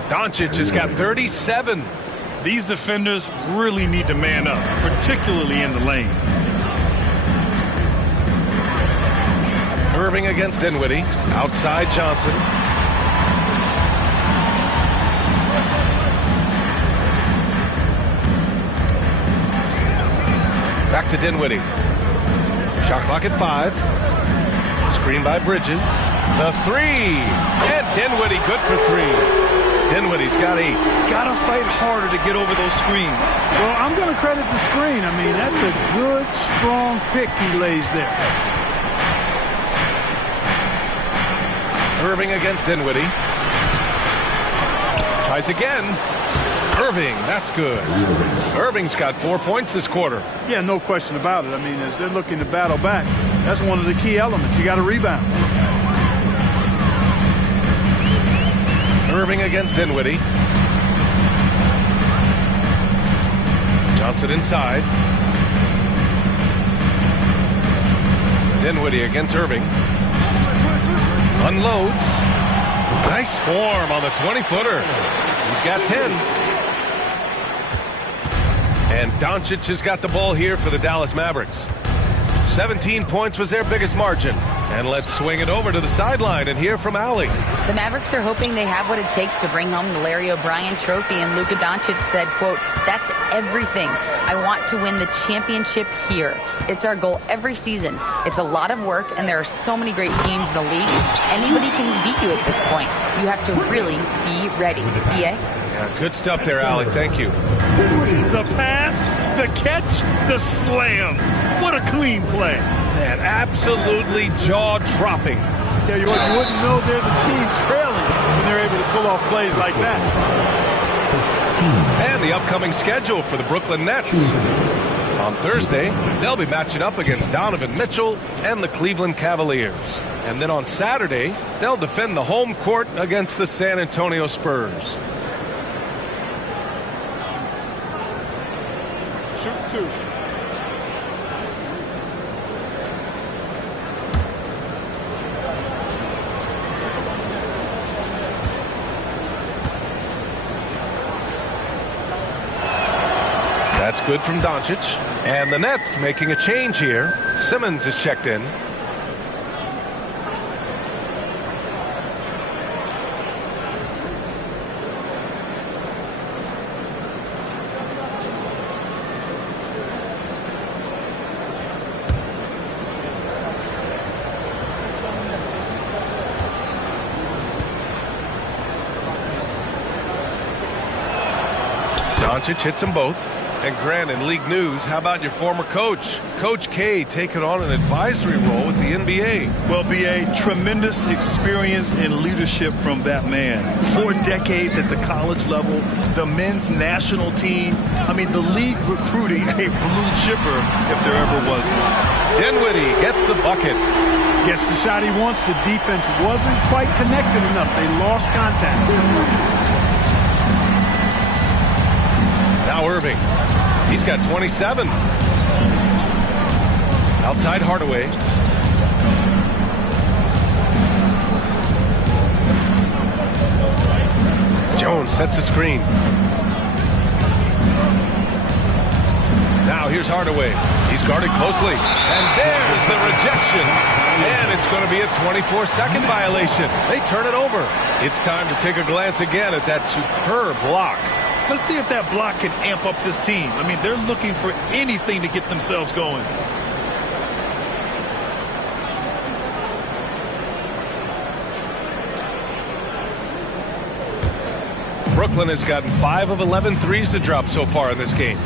Doncic has got 37. These defenders really need to man up, particularly in the lane. Irving against Dinwiddie. Outside Johnson. Back to Dinwiddie. Shot clock at 5. Screen by Bridges. The three. And Dinwiddie good for 3. Dinwiddie's got 8. Got to fight harder to get over those screens. Well, I'm going to credit the screen. I mean, that's a good, strong pick he lays there. Irving against Dinwiddie. Tries again. Irving, that's good. Irving's got 4 points this quarter. Yeah, no question about it. I mean, as they're looking to battle back, that's one of the key elements. You got to rebound. Irving against Dinwiddie. Johnson inside. Dinwiddie against Irving. Unloads. Nice form on the 20-footer. He's got 10. And Doncic has got the ball here for the Dallas Mavericks. 17 points was their biggest margin. And let's swing it over to the sideline and hear from Allie. The Mavericks are hoping they have what it takes to bring home the Larry O'Brien trophy, and Luka Doncic said, quote, "That's everything. I want to win the championship here. It's our goal every season. It's a lot of work, and there are so many great teams in the league. Anybody can beat you at this point. You have to really be ready." BA? Yeah, good stuff there, Allie. Thank you. The pass, the catch, the slam. What a clean play. Man, absolutely jaw-dropping. Tell you what, you wouldn't know they're the team trailing when they're able to pull off plays like that. And the upcoming schedule for the Brooklyn Nets. On Thursday, they'll be matching up against Donovan Mitchell and the Cleveland Cavaliers. And then on Saturday, they'll defend the home court against the San Antonio Spurs. Shoot 2. That's good from Doncic. And the Nets making a change here. Simmons is checked in. Doncic hits them both. And Grant, in league news, how about your former coach? Coach K taking on an advisory role with the NBA. Well, BA, tremendous experience and leadership from that man. 4 decades at the college level, the men's national team. I mean, the league recruiting a blue chipper if there ever was one. Dinwiddie gets the bucket. Gets the shot he wants. The defense wasn't quite connected enough. They lost contact. Now Irving. He's got 27. Outside Hardaway. Jones sets a screen. Now here's Hardaway. He's guarded closely. And there's the rejection. And it's going to be a 24-second violation. They turn it over. It's time to take a glance again at that superb block. Let's see if that block can amp up this team. I mean, they're looking for anything to get themselves going. Brooklyn has gotten 5 of 11 threes to drop so far in this game.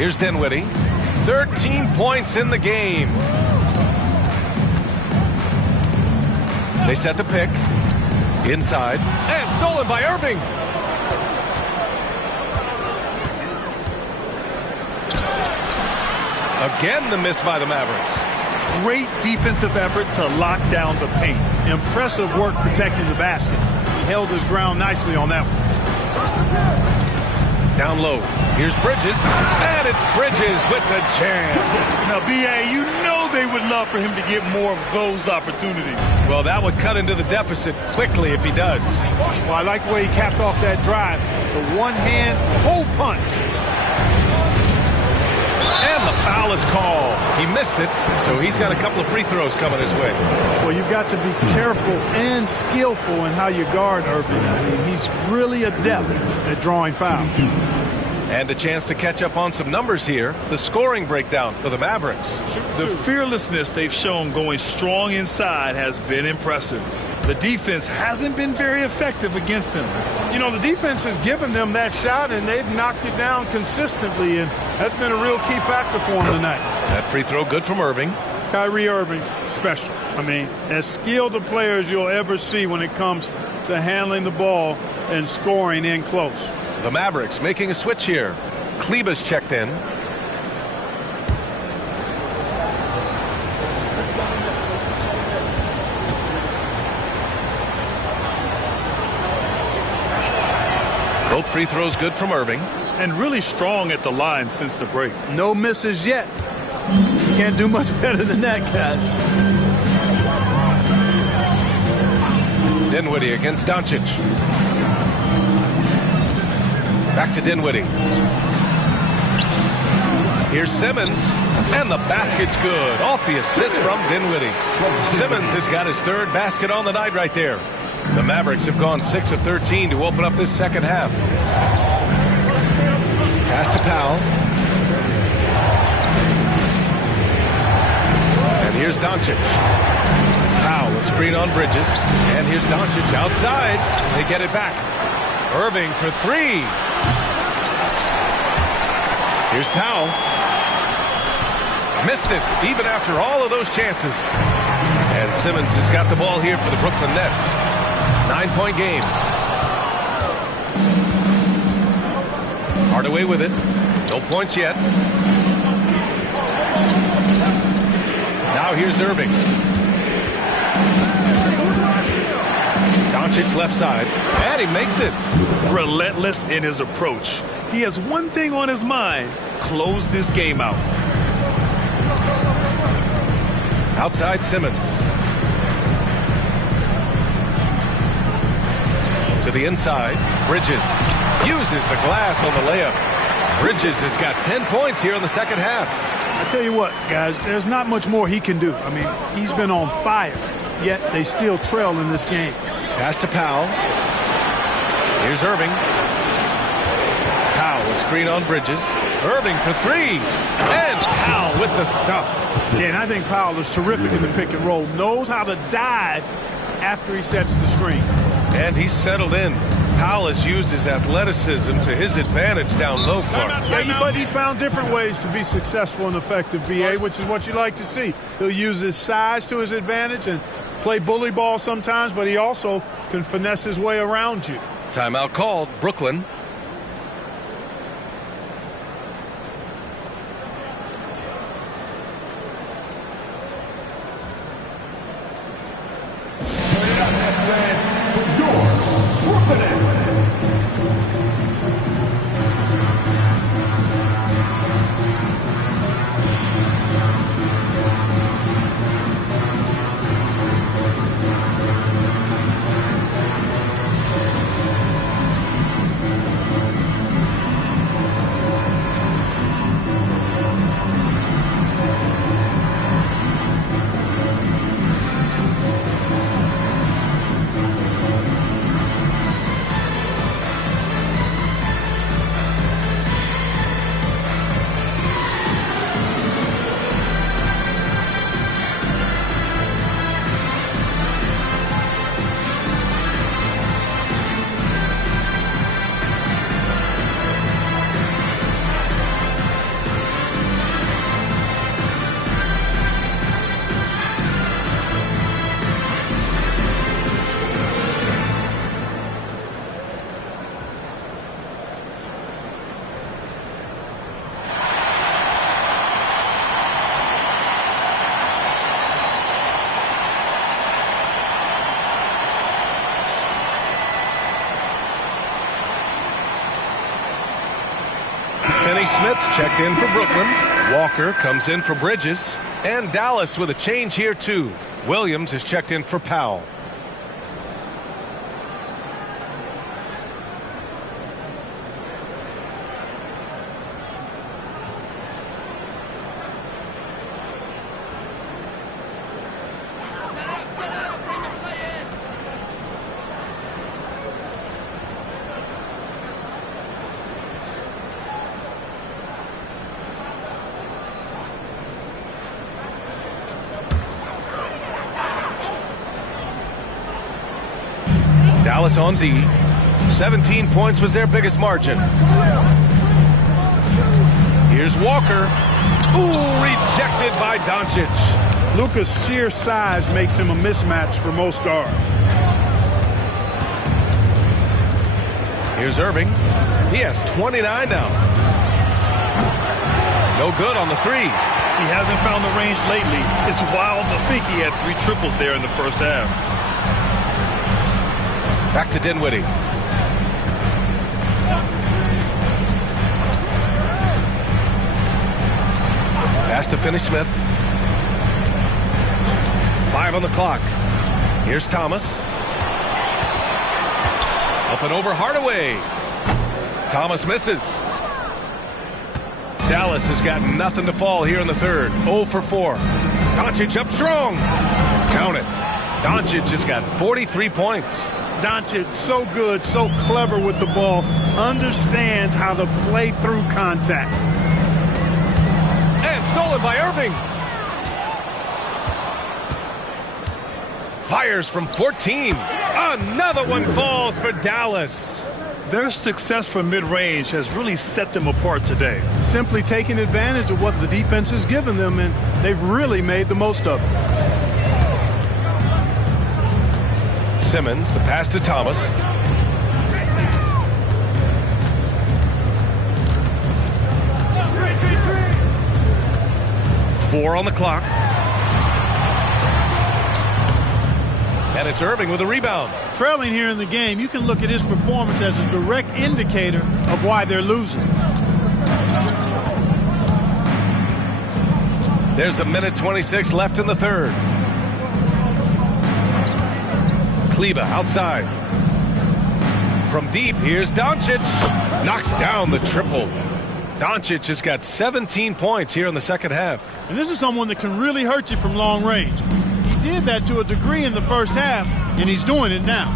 Here's Dinwiddie. 13 points in the game. They set the pick. Inside. And stolen by Irving. Again, the miss by the Mavericks. Great defensive effort to lock down the paint. Impressive work protecting the basket. He held his ground nicely on that one. Down low. Here's Bridges. And it's Bridges with the jam. Now, B.A., you know they would love for him to get more of those opportunities. Well, that would cut into the deficit quickly if he does. Well, I like the way he capped off that drive. The one-hand hole punch. And the foul is called. He missed it, so he's got a couple of free throws coming his way. Well, you've got to be careful and skillful in how you guard Irving. I mean, he's really adept at drawing fouls. And a chance to catch up on some numbers here. The scoring breakdown for the Mavericks. The fearlessness they've shown going strong inside has been impressive. The defense hasn't been very effective against them. You know, the defense has given them that shot, and they've knocked it down consistently, and that's been a real key factor for them tonight. That free throw good from Irving. Kyrie Irving, special. I mean, as skilled a player as you'll ever see when it comes to handling the ball and scoring in close. The Mavericks making a switch here. Kleba's checked in. Both free throws good from Irving. And really strong at the line since the break. No misses yet. Can't do much better than that, guys. Dinwiddie against Doncic. Back to Dinwiddie. Here's Simmons. And the basket's good. Off the assist from Dinwiddie. Simmons has got his third basket on the night right there. The Mavericks have gone 6 of 13 to open up this second half. Pass to Powell. And here's Doncic. Powell, a screen on Bridges. And here's Doncic outside. They get it back. Irving for three. Here's Powell. Missed it, even after all of those chances. And Simmons has got the ball here for the Brooklyn Nets. 9-point game. Hardaway with it. No points yet. Now here's Irving. Doncic left side. And he makes it. Relentless in his approach. He has one thing on his mind. Close this game out. Outside Simmons. To the inside. Bridges uses the glass on the layup. Bridges has got 10 points here in the second half. I tell you what, guys, there's not much more he can do. I mean, he's been on fire, yet they still trail in this game. Pass to Powell. Here's Irving. Powell, a screen on Bridges. Irving for three. And Powell with the stuff. Yeah, and I think Powell is terrific in the pick and roll. Knows how to dive after he sets the screen. And he's settled in. Powell has used his athleticism to his advantage down low, Clark. Yeah, but he's found different ways to be successful and effective, BA, which is what you like to see. He'll use his size to his advantage and play bully ball sometimes, but he also can finesse his way around you. Timeout called. Brooklyn. Finney Smith's checked in for Brooklyn. Walker comes in for Bridges. And Dallas with a change here, too. Williams is checked in for Powell. Dallas on D. 17 points was their biggest margin. Here's Walker. Ooh, rejected by Doncic. Luka's sheer size makes him a mismatch for most guards. Here's Irving. He has 29 now. No good on the three. He hasn't found the range lately. It's wild to think he had 3 triples there in the first half. Back to Dinwiddie. Pass to Finney Smith. 5 on the clock. Here's Thomas. Up and over Hardaway. Thomas misses. Dallas has got nothing to fall here in the third. 0 for 4. Doncic up strong. Count it. Doncic has got 43 points. Doncic, so good, so clever with the ball, understands how to play through contact. And stolen by Irving. Fires from 14. Another one falls for Dallas. Their success from mid-range has really set them apart today. Simply taking advantage of what the defense has given them, and they've really made the most of it. Simmons, the pass to Thomas. Four on the clock. And it's Irving with a rebound. Trailing here in the game, you can look at his performance as a direct indicator of why they're losing. There's a minute 26 left in the third. Kleba outside. From deep, here's Doncic. Knocks down the triple. Doncic has got 17 points here in the second half. And this is someone that can really hurt you from long range. He did that to a degree in the first half, and he's doing it now.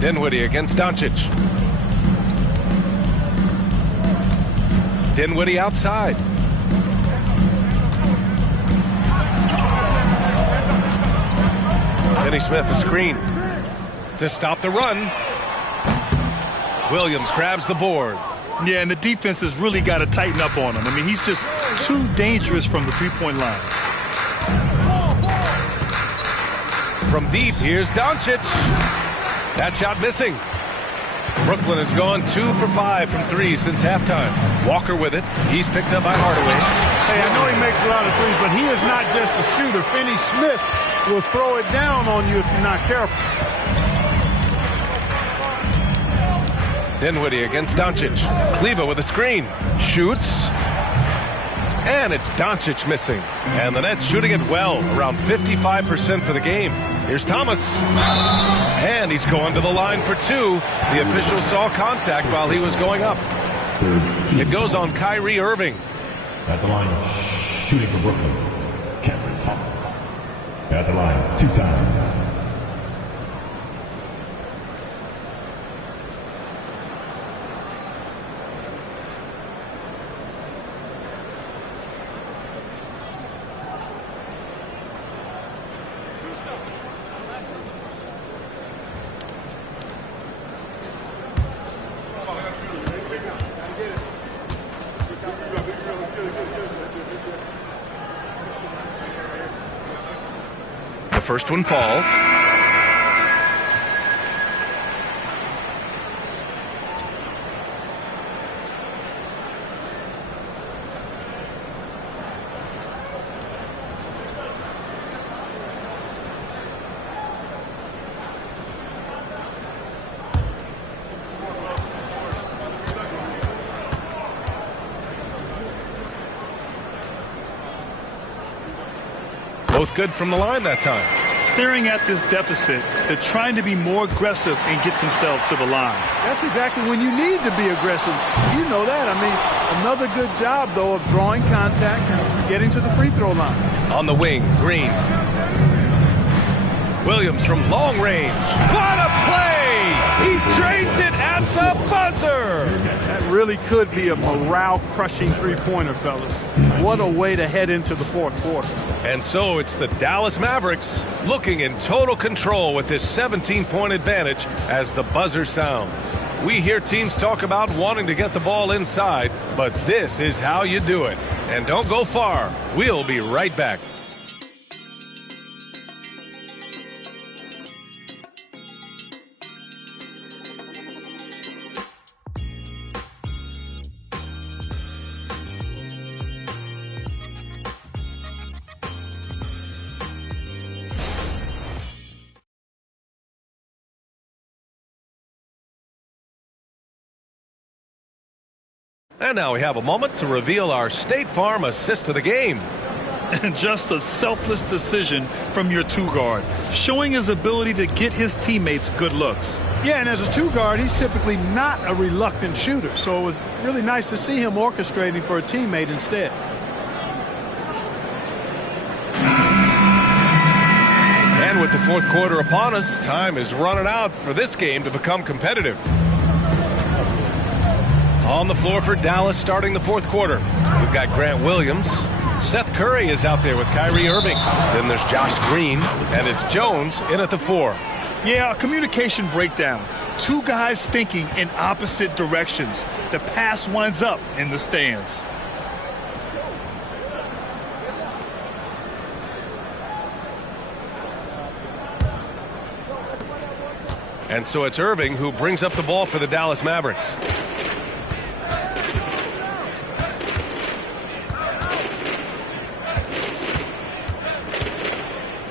Dinwiddie against Doncic. Dinwiddie outside. Finney Smith, a screen to stop the run. Williams grabs the board. Yeah, and the defense has really got to tighten up on him. I mean, he's just too dangerous from the three-point line. From deep, here's Doncic. That shot missing. Brooklyn has gone 2 for 5 from 3 since halftime. Walker with it. He's picked up by Hardaway. Hey, I know he makes a lot of threes, but he is not just a shooter. Finney Smith will throw it down on you if you're not careful. Dinwiddie against Doncic. Kleba with a screen. Shoots. And it's Doncic missing. And the Nets shooting it well, around 55% for the game. Here's Thomas. And he's going to the line for 2. The official saw contact while he was going up. It goes on Kyrie Irving. At the line, shooting for Brooklyn, Cameron Thomas. At the line, 2 times. The first one falls. both good from the line that time. Staring at this deficit, they're trying to be more aggressive and get themselves to the line. That's exactly when you need to be aggressive. You know that. I mean, another good job, though, of drawing contact and getting to the free throw line. On the wing, Green. Williams from long range. What a play! He drains it at the buzzer! That really could be a morale-crushing three-pointer, fellas. What a way to head into the fourth quarter. And so it's the Dallas Mavericks looking in total control with this 17-point advantage as the buzzer sounds. We hear teams talk about wanting to get the ball inside, but this is how you do it. And don't go far. We'll be right back. And now we have a moment to reveal our State Farm assist of the game. And just a selfless decision from your two-guard, showing his ability to get his teammates good looks. Yeah, and as a two-guard, he's typically not a reluctant shooter, so it was really nice to see him orchestrating for a teammate instead. And with the fourth quarter upon us, time is running out for this game to become competitive. On the floor for Dallas starting the fourth quarter. We've got Grant Williams. Seth Curry is out there with Kyrie Irving. Then there's Josh Green, and it's Jones in at the 4. Yeah, a communication breakdown. Two guys thinking in opposite directions. The pass winds up in the stands. And so it's Irving who brings up the ball for the Dallas Mavericks.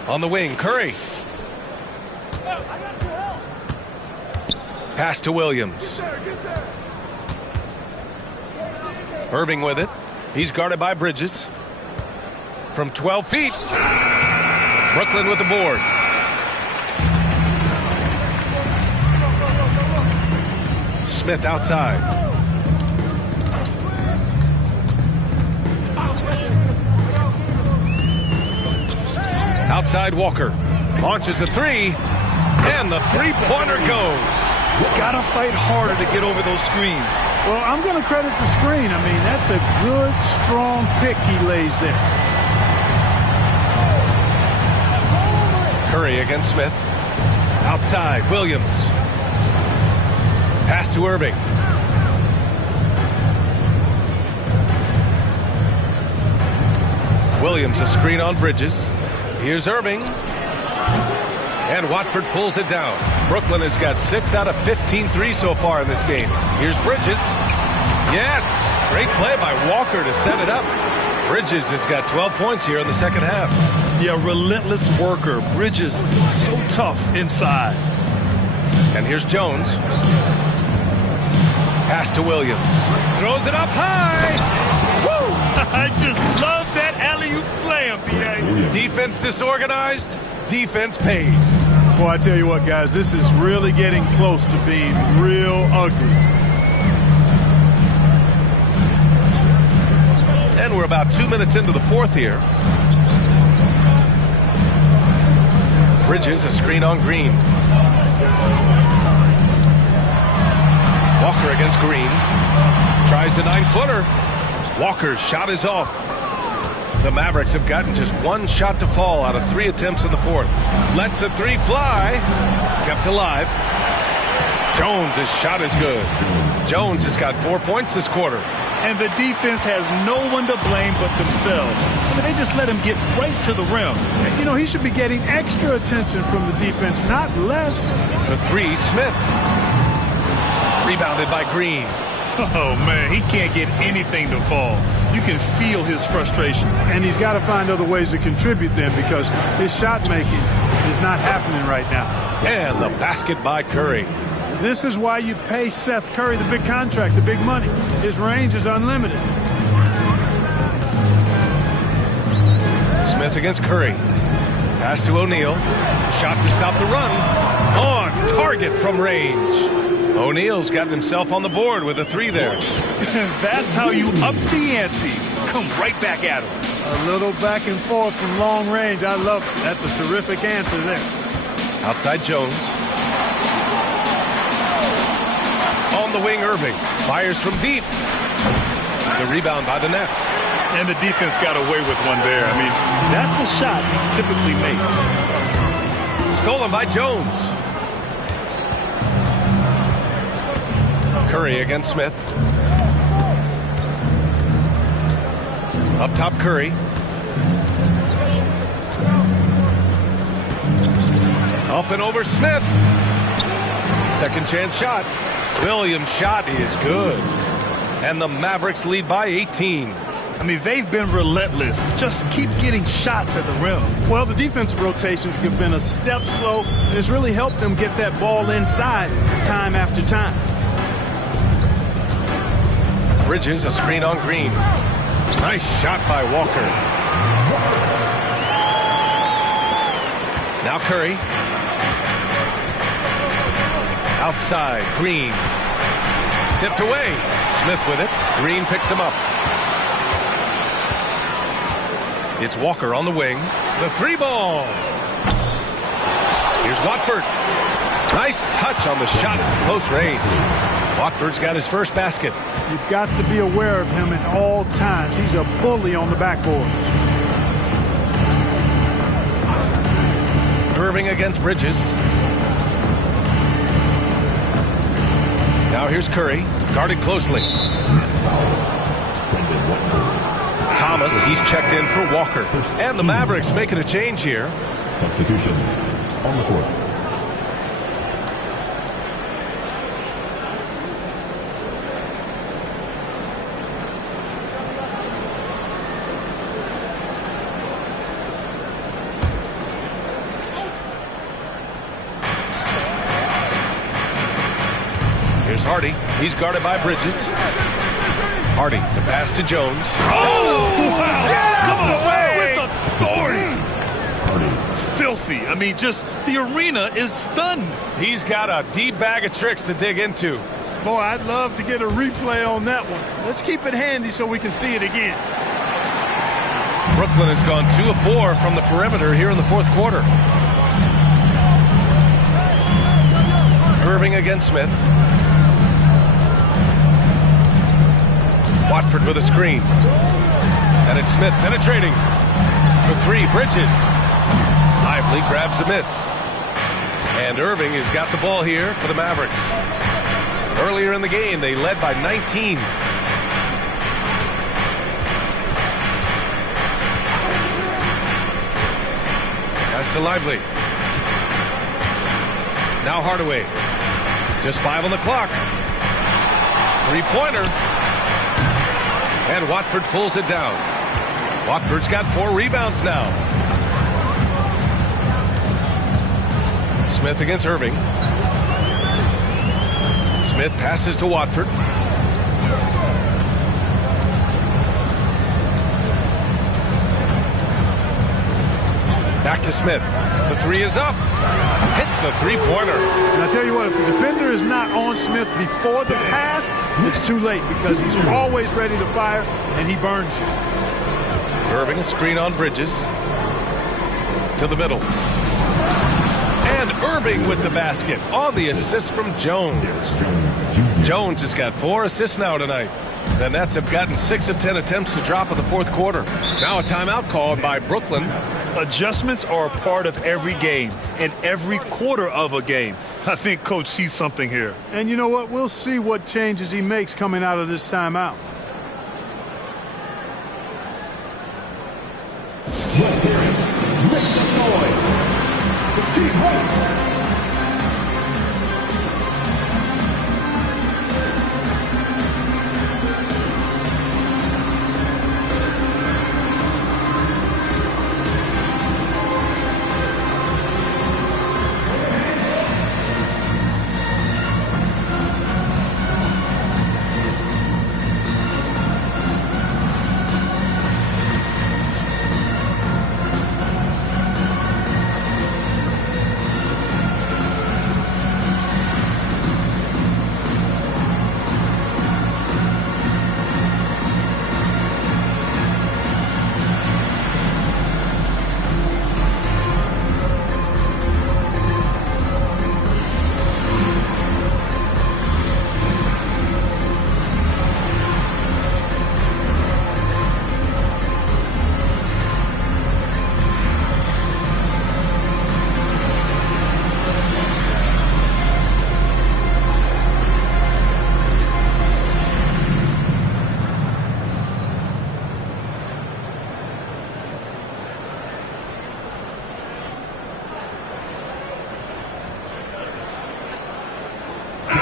On the wing, Curry. Pass to Williams. Irving with it. He's guarded by Bridges. From 12 feet. Brooklyn with the board. Smith outside. Outside Walker. Launches a 3. And the three-pointer goes. Gotta fight harder to get over those screens. Well, I'm going to credit the screen. I mean, that's a good, strong pick he lays there. Curry against Smith. Outside, Williams. Pass to Irving. Williams a screen on Bridges. Here's Irving. And Watford pulls it down. Brooklyn has got 6 out of 15 threes so far in this game. Here's Bridges. Yes! Great play by Walker to set it up. Bridges has got 12 points here in the second half. Yeah, relentless worker. Bridges, so tough inside. And here's Jones. Pass to Williams. Throws it up high. Woo! I just love that alley-oop slam, B.A. Defense disorganized. Defense pays. Boy, I tell you what, guys, this is really getting close to being real ugly. And we're about 2 minutes into the fourth here. Bridges, a screen on Green. Walker against Green. Tries the 9-footer. Walker's shot is off. The Mavericks have gotten just one shot to fall out of 3 attempts in the fourth. Lets the 3 fly. Kept alive. Jones' shot is good. Jones has got 4 points this quarter. And the defense has no one to blame but themselves. I mean, they just let him get right to the rim. You know, he should be getting extra attention from the defense, not less. The 3, Smith. Rebounded by Green. Oh, man, he can't get anything to fall. You can feel his frustration. And he's got to find other ways to contribute then because his shot making is not happening right now. And the basket by Curry. This is why you pay Seth Curry the big contract, the big money. His range is unlimited. Smith against Curry. Pass to O'Neal. Shot to stop the run. On target from range. O'Neal's gotten himself on the board with a 3 there. That's how you up the ante. Come right back at him. A little back and forth from long range. I love it. That's a terrific answer there. Outside Jones. On the wing, Irving. Fires from deep. The rebound by the Nets. And the defense got away with one there. I mean, that's a shot he typically makes. Stolen by Jones. Curry against Smith. Up top, Curry. Up and over Smith. Second chance shot. Williams' shot is good. And the Mavericks lead by 18. I mean, they've been relentless. Just keep getting shots at the rim. Well, the defensive rotations have been a step slow, and it's really helped them get that ball inside time after time. Bridges, a screen on Green. Nice shot by Walker. Now Curry. Outside, Green. Tipped away. Smith with it. Green picks him up. It's Walker on the wing. The 3 ball. Here's Watford. Nice touch on the shot from close range. Watford's got his first basket. You've got to be aware of him at all times. He's a bully on the backboards. Irving against Bridges. Now here's Curry, guarded closely. Thomas, he's checked in for Walker. And the Mavericks making a change here. Substitutions on the court. Here's Hardy. He's guarded by Bridges. Hardy, the pass to Jones. Oh, wow. Yeah, Come on, away. with authority. Filthy. I mean, just the arena is stunned. He's got a deep bag of tricks to dig into. Boy, I'd love to get a replay on that one. Let's keep it handy so we can see it again. Brooklyn has gone 2 of 4 from the perimeter here in the fourth quarter. Irving against Smith. Watford with a screen. And it's Smith penetrating. For 3, Bridges. Lively grabs the miss. And Irving has got the ball here for the Mavericks. Earlier in the game, they led by 19. Pass to Lively. Now Hardaway. Just 5 on the clock. 3-pointer. And Watford pulls it down. Watford's got 4 rebounds now. Smith against Irving. Smith passes to Watford. Back to Smith. The 3 is up. Hits the 3-pointer. And I tell you what, if the defender is not on Smith before the pass, it's too late because he's always ready to fire and he burns you. Irving, a screen on Bridges. To the middle. And Irving with the basket on the assist from Jones. Jones has got 4 assists now tonight. The Nets have gotten 6 of 10 attempts to drop in the fourth quarter. Now a timeout called by Brooklyn. Adjustments are a part of every game and every quarter of a game. I think Coach sees something here. And you know what? We'll see what changes he makes coming out of this timeout. Let's hear it. Make some noise. The team right.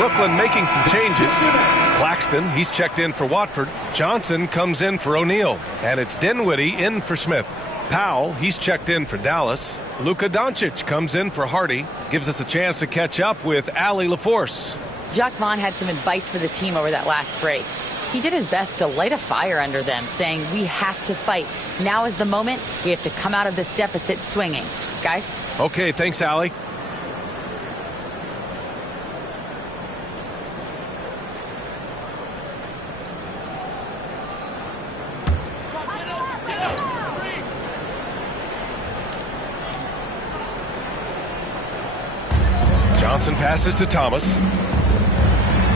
Brooklyn making some changes. Claxton, he's checked in for Watford. Johnson comes in for O'Neal. And it's Dinwiddie in for Smith. Powell, he's checked in for Dallas. Luka Doncic comes in for Hardy. Gives us a chance to catch up with Ali LaForce. Jacques Vaughn had some advice for the team over that last break. He did his best to light a fire under them, saying, we have to fight. Now is the moment. We have to come out of this deficit swinging. Guys? Okay, thanks, Ali. Johnson passes to Thomas.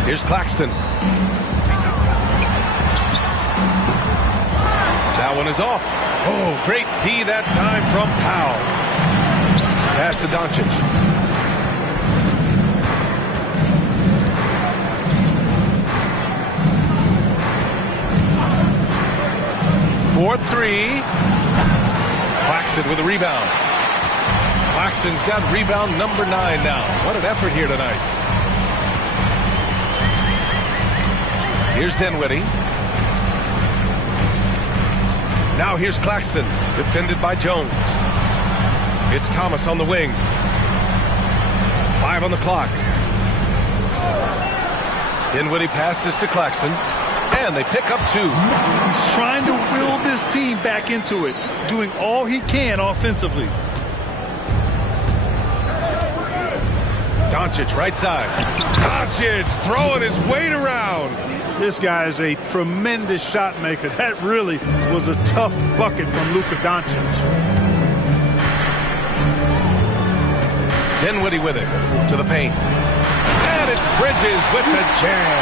Here's Claxton. That one is off. Oh, great D that time from Powell. Pass to Doncic. For three. Claxton with a rebound. Claxton's got rebound number 9 now. What an effort here tonight. Here's Dinwiddie. Now here's Claxton, defended by Jones. It's Thomas on the wing. 5 on the clock. Dinwiddie passes to Claxton, and they pick up 2. He's trying to will this team back into it, doing all he can offensively. Doncic right side. Doncic throwing his weight around. This guy is a tremendous shot maker. That really was a tough bucket from Luka Doncic. Dinwiddie with it to the paint. And it's Bridges with the jam.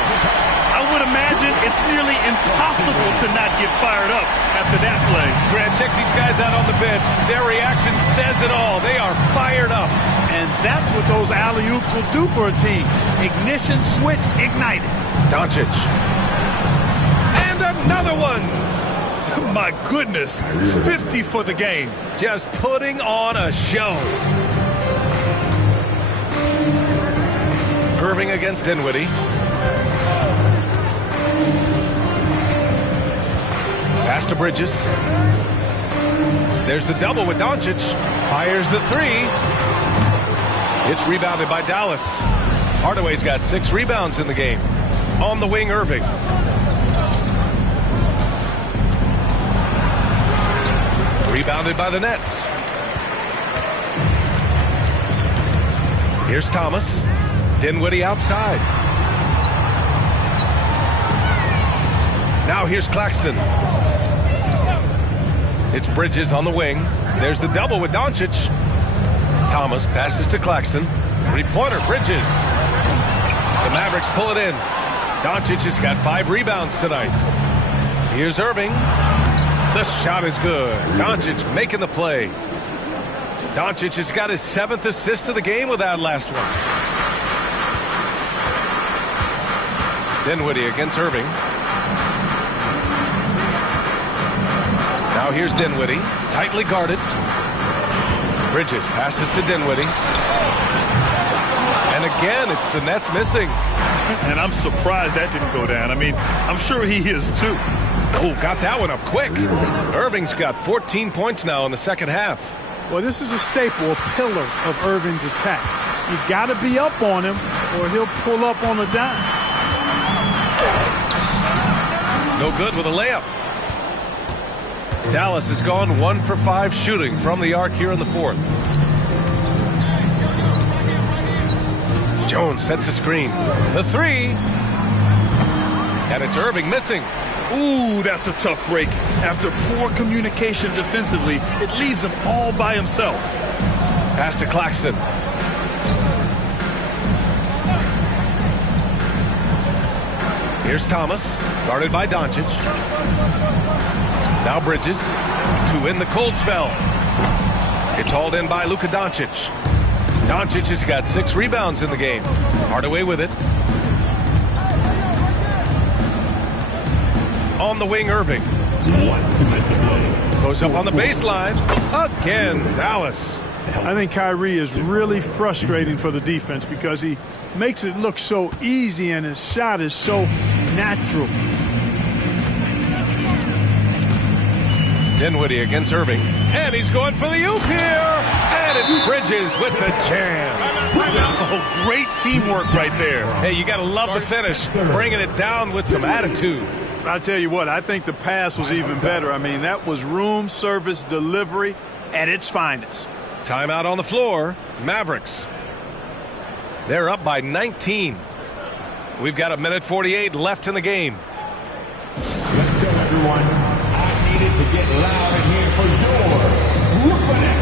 I would imagine it's nearly impossible to not get fired up after that play. Grant, check these guys out on the bench. Their reaction says it all. They are fired up. And that's what those alley-oops will do for a team. Ignition switch ignited. Doncic. And another one. My goodness. 50 for the game. Just putting on a show. Irving against Dinwiddie. Pass to Bridges. There's the double with Doncic. Fires the 3. It's rebounded by Dallas. Hardaway's got 6 rebounds in the game. On the wing, Irving. Rebounded by the Nets. Here's Thomas. Dinwiddie outside. Now here's Claxton. It's Bridges on the wing. There's the double with Doncic. Thomas passes to Claxton. 3-pointer, Bridges. The Mavericks pull it in. Doncic has got 5 rebounds tonight. Here's Irving. The shot is good. Doncic making the play. Doncic has got his 7th assist of the game with that last one. Dinwiddie against Irving. Now here's Dinwiddie, tightly guarded. Bridges passes to Dinwiddie. And again, it's the Nets missing. And I'm surprised that didn't go down. I mean, I'm sure he is too. Oh, got that one up quick. Irving's got 14 points now in the second half. Well, this is a staple, a pillar of Irving's attack. You got to be up on him or he'll pull up on a dime. No good with a layup. Dallas has gone 1 for 5 shooting from the arc here in the 4th. Jones sets a screen. The 3. And it's Irving missing. Ooh, that's a tough break. After poor communication defensively, it leaves him all by himself. Pass to Claxton. Here's Thomas, guarded by Doncic. Now Bridges to win the cold spell. It's hauled in by Luka Doncic. Doncic has got 6 rebounds in the game. Hardaway with it. On the wing, Irving. Goes up on the baseline. Again, Dallas. I think Kyrie is really frustrating for the defense because he makes it look so easy and his shot is so natural. Dinwiddie against Irving, and he's going for the oop here, and it's Bridges with the jam. Oh, great teamwork right there. Hey, you got to love the finish, bringing it down with some attitude. I'll tell you what, I think the pass was even better. I mean, that was room service delivery at its finest. Timeout on the floor, Mavericks. They're up by 19. We've got 1:48 left in the game. Let's go, everyone. I needed to get loud in here for your Brooklyn.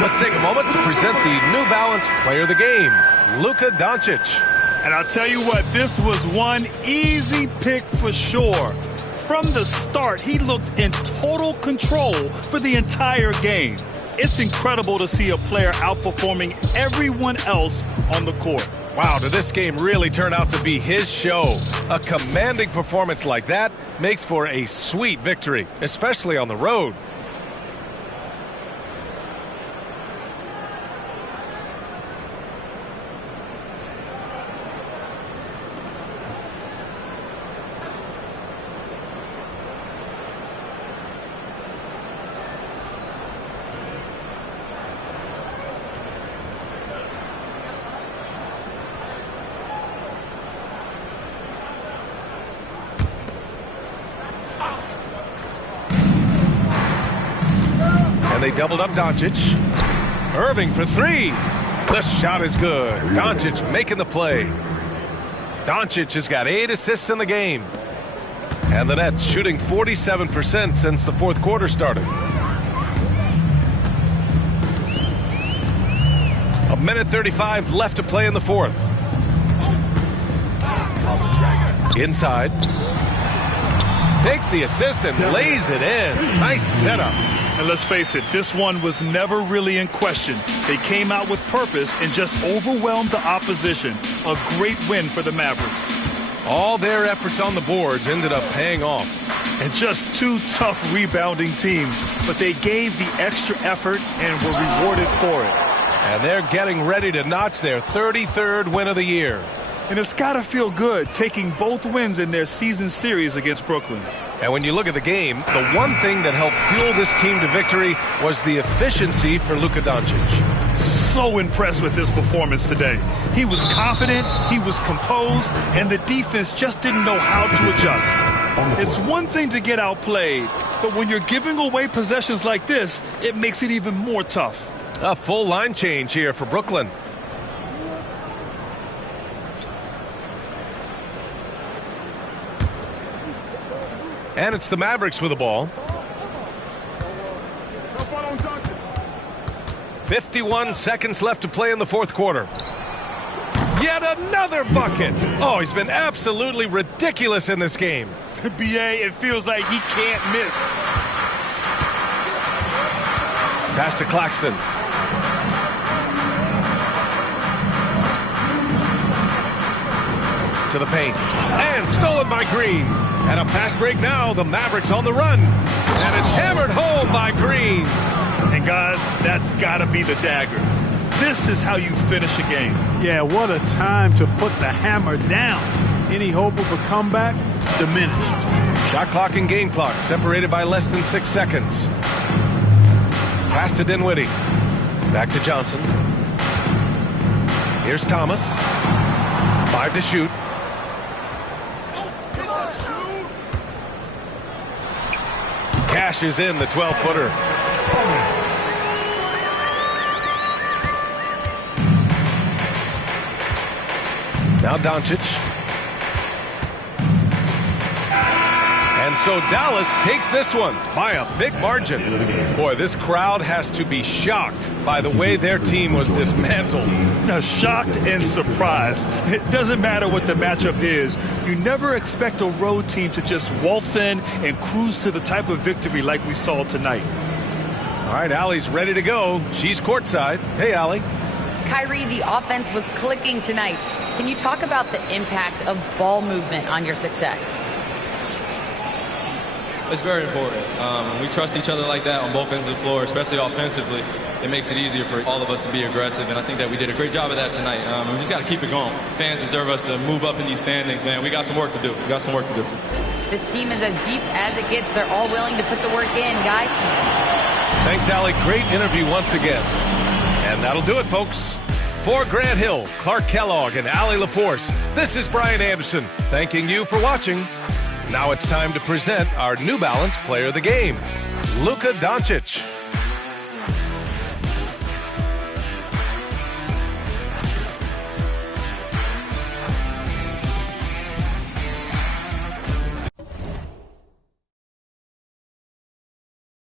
Let's take a moment to present the New Balance Player of the Game, Luka Doncic. And I'll tell you what, this was one easy pick for sure. From the start, he looked in total control for the entire game. It's incredible to see a player outperforming everyone else on the court. Wow, did this game really turn out to be his show? A commanding performance like that makes for a sweet victory, especially on the road. And they doubled up Doncic. Irving for three. The shot is good. Doncic making the play. Doncic has got 8 assists in the game. And the Nets shooting 47% since the fourth quarter started. 1:35 left to play in the fourth. Inside. Takes the assist and lays it in. Nice setup. And let's face it, this one was never really in question. They came out with purpose and just overwhelmed the opposition. A great win for the Mavericks. All their efforts on the boards ended up paying off. And just two tough rebounding teams, but they gave the extra effort and were rewarded for it. And they're getting ready to notch their 33rd win of the year. And it's got to feel good taking both wins in their season series against Brooklyn. And when you look at the game, the one thing that helped fuel this team to victory was the efficiency for Luka Doncic. So impressed with his performance today. He was confident, he was composed, and the defense just didn't know how to adjust. It's one thing to get outplayed, but when you're giving away possessions like this, it makes it even more tough. A full line change here for Brooklyn. And it's the Mavericks with the ball. 51 seconds left to play in the fourth quarter. Yet another bucket. Oh, he's been absolutely ridiculous in this game. B.A., it feels like he can't miss. Pass to Claxton. To the paint. And stolen by Green. And a fast break now. The Mavericks on the run. And it's hammered home by Green. And Guys, that's got to be the dagger. This is how you finish a game. Yeah, what a time to put the hammer down. Any hope of a comeback? Diminished. Shot clock and game clock separated by less than 6 seconds. Pass to Dinwiddie. Back to Johnson. Here's Thomas. 5 to shoot. Cashes in the 12-footer. Now Doncic. And so Dallas takes this one by a big margin. Boy, this crowd has to be shocked by the way their team was dismantled. Now, shocked and surprised. It doesn't matter what the matchup is. You never expect a road team to just waltz in and cruise to the type of victory like we saw tonight. All right, Allie's ready to go. She's courtside. Hey, Allie. Kyrie, the offense was clicking tonight. Can you talk about the impact of ball movement on your success? It's very important. We trust each other like that on both ends of the floor, especially offensively. It makes it easier for all of us to be aggressive, and I think that we did a great job of that tonight. We just got to keep it going. Fans deserve us to move up in these standings, man. We got some work to do. We got some work to do. This team is as deep as it gets. They're all willing to put the work in, guys. Thanks, Allie. Great interview once again. And that'll do it, folks. For Grant Hill, Clark Kellogg, and Allie LaForce, this is Brian Anderson thanking you for watching. Now it's time to present our New Balance Player of the Game, Luka Doncic.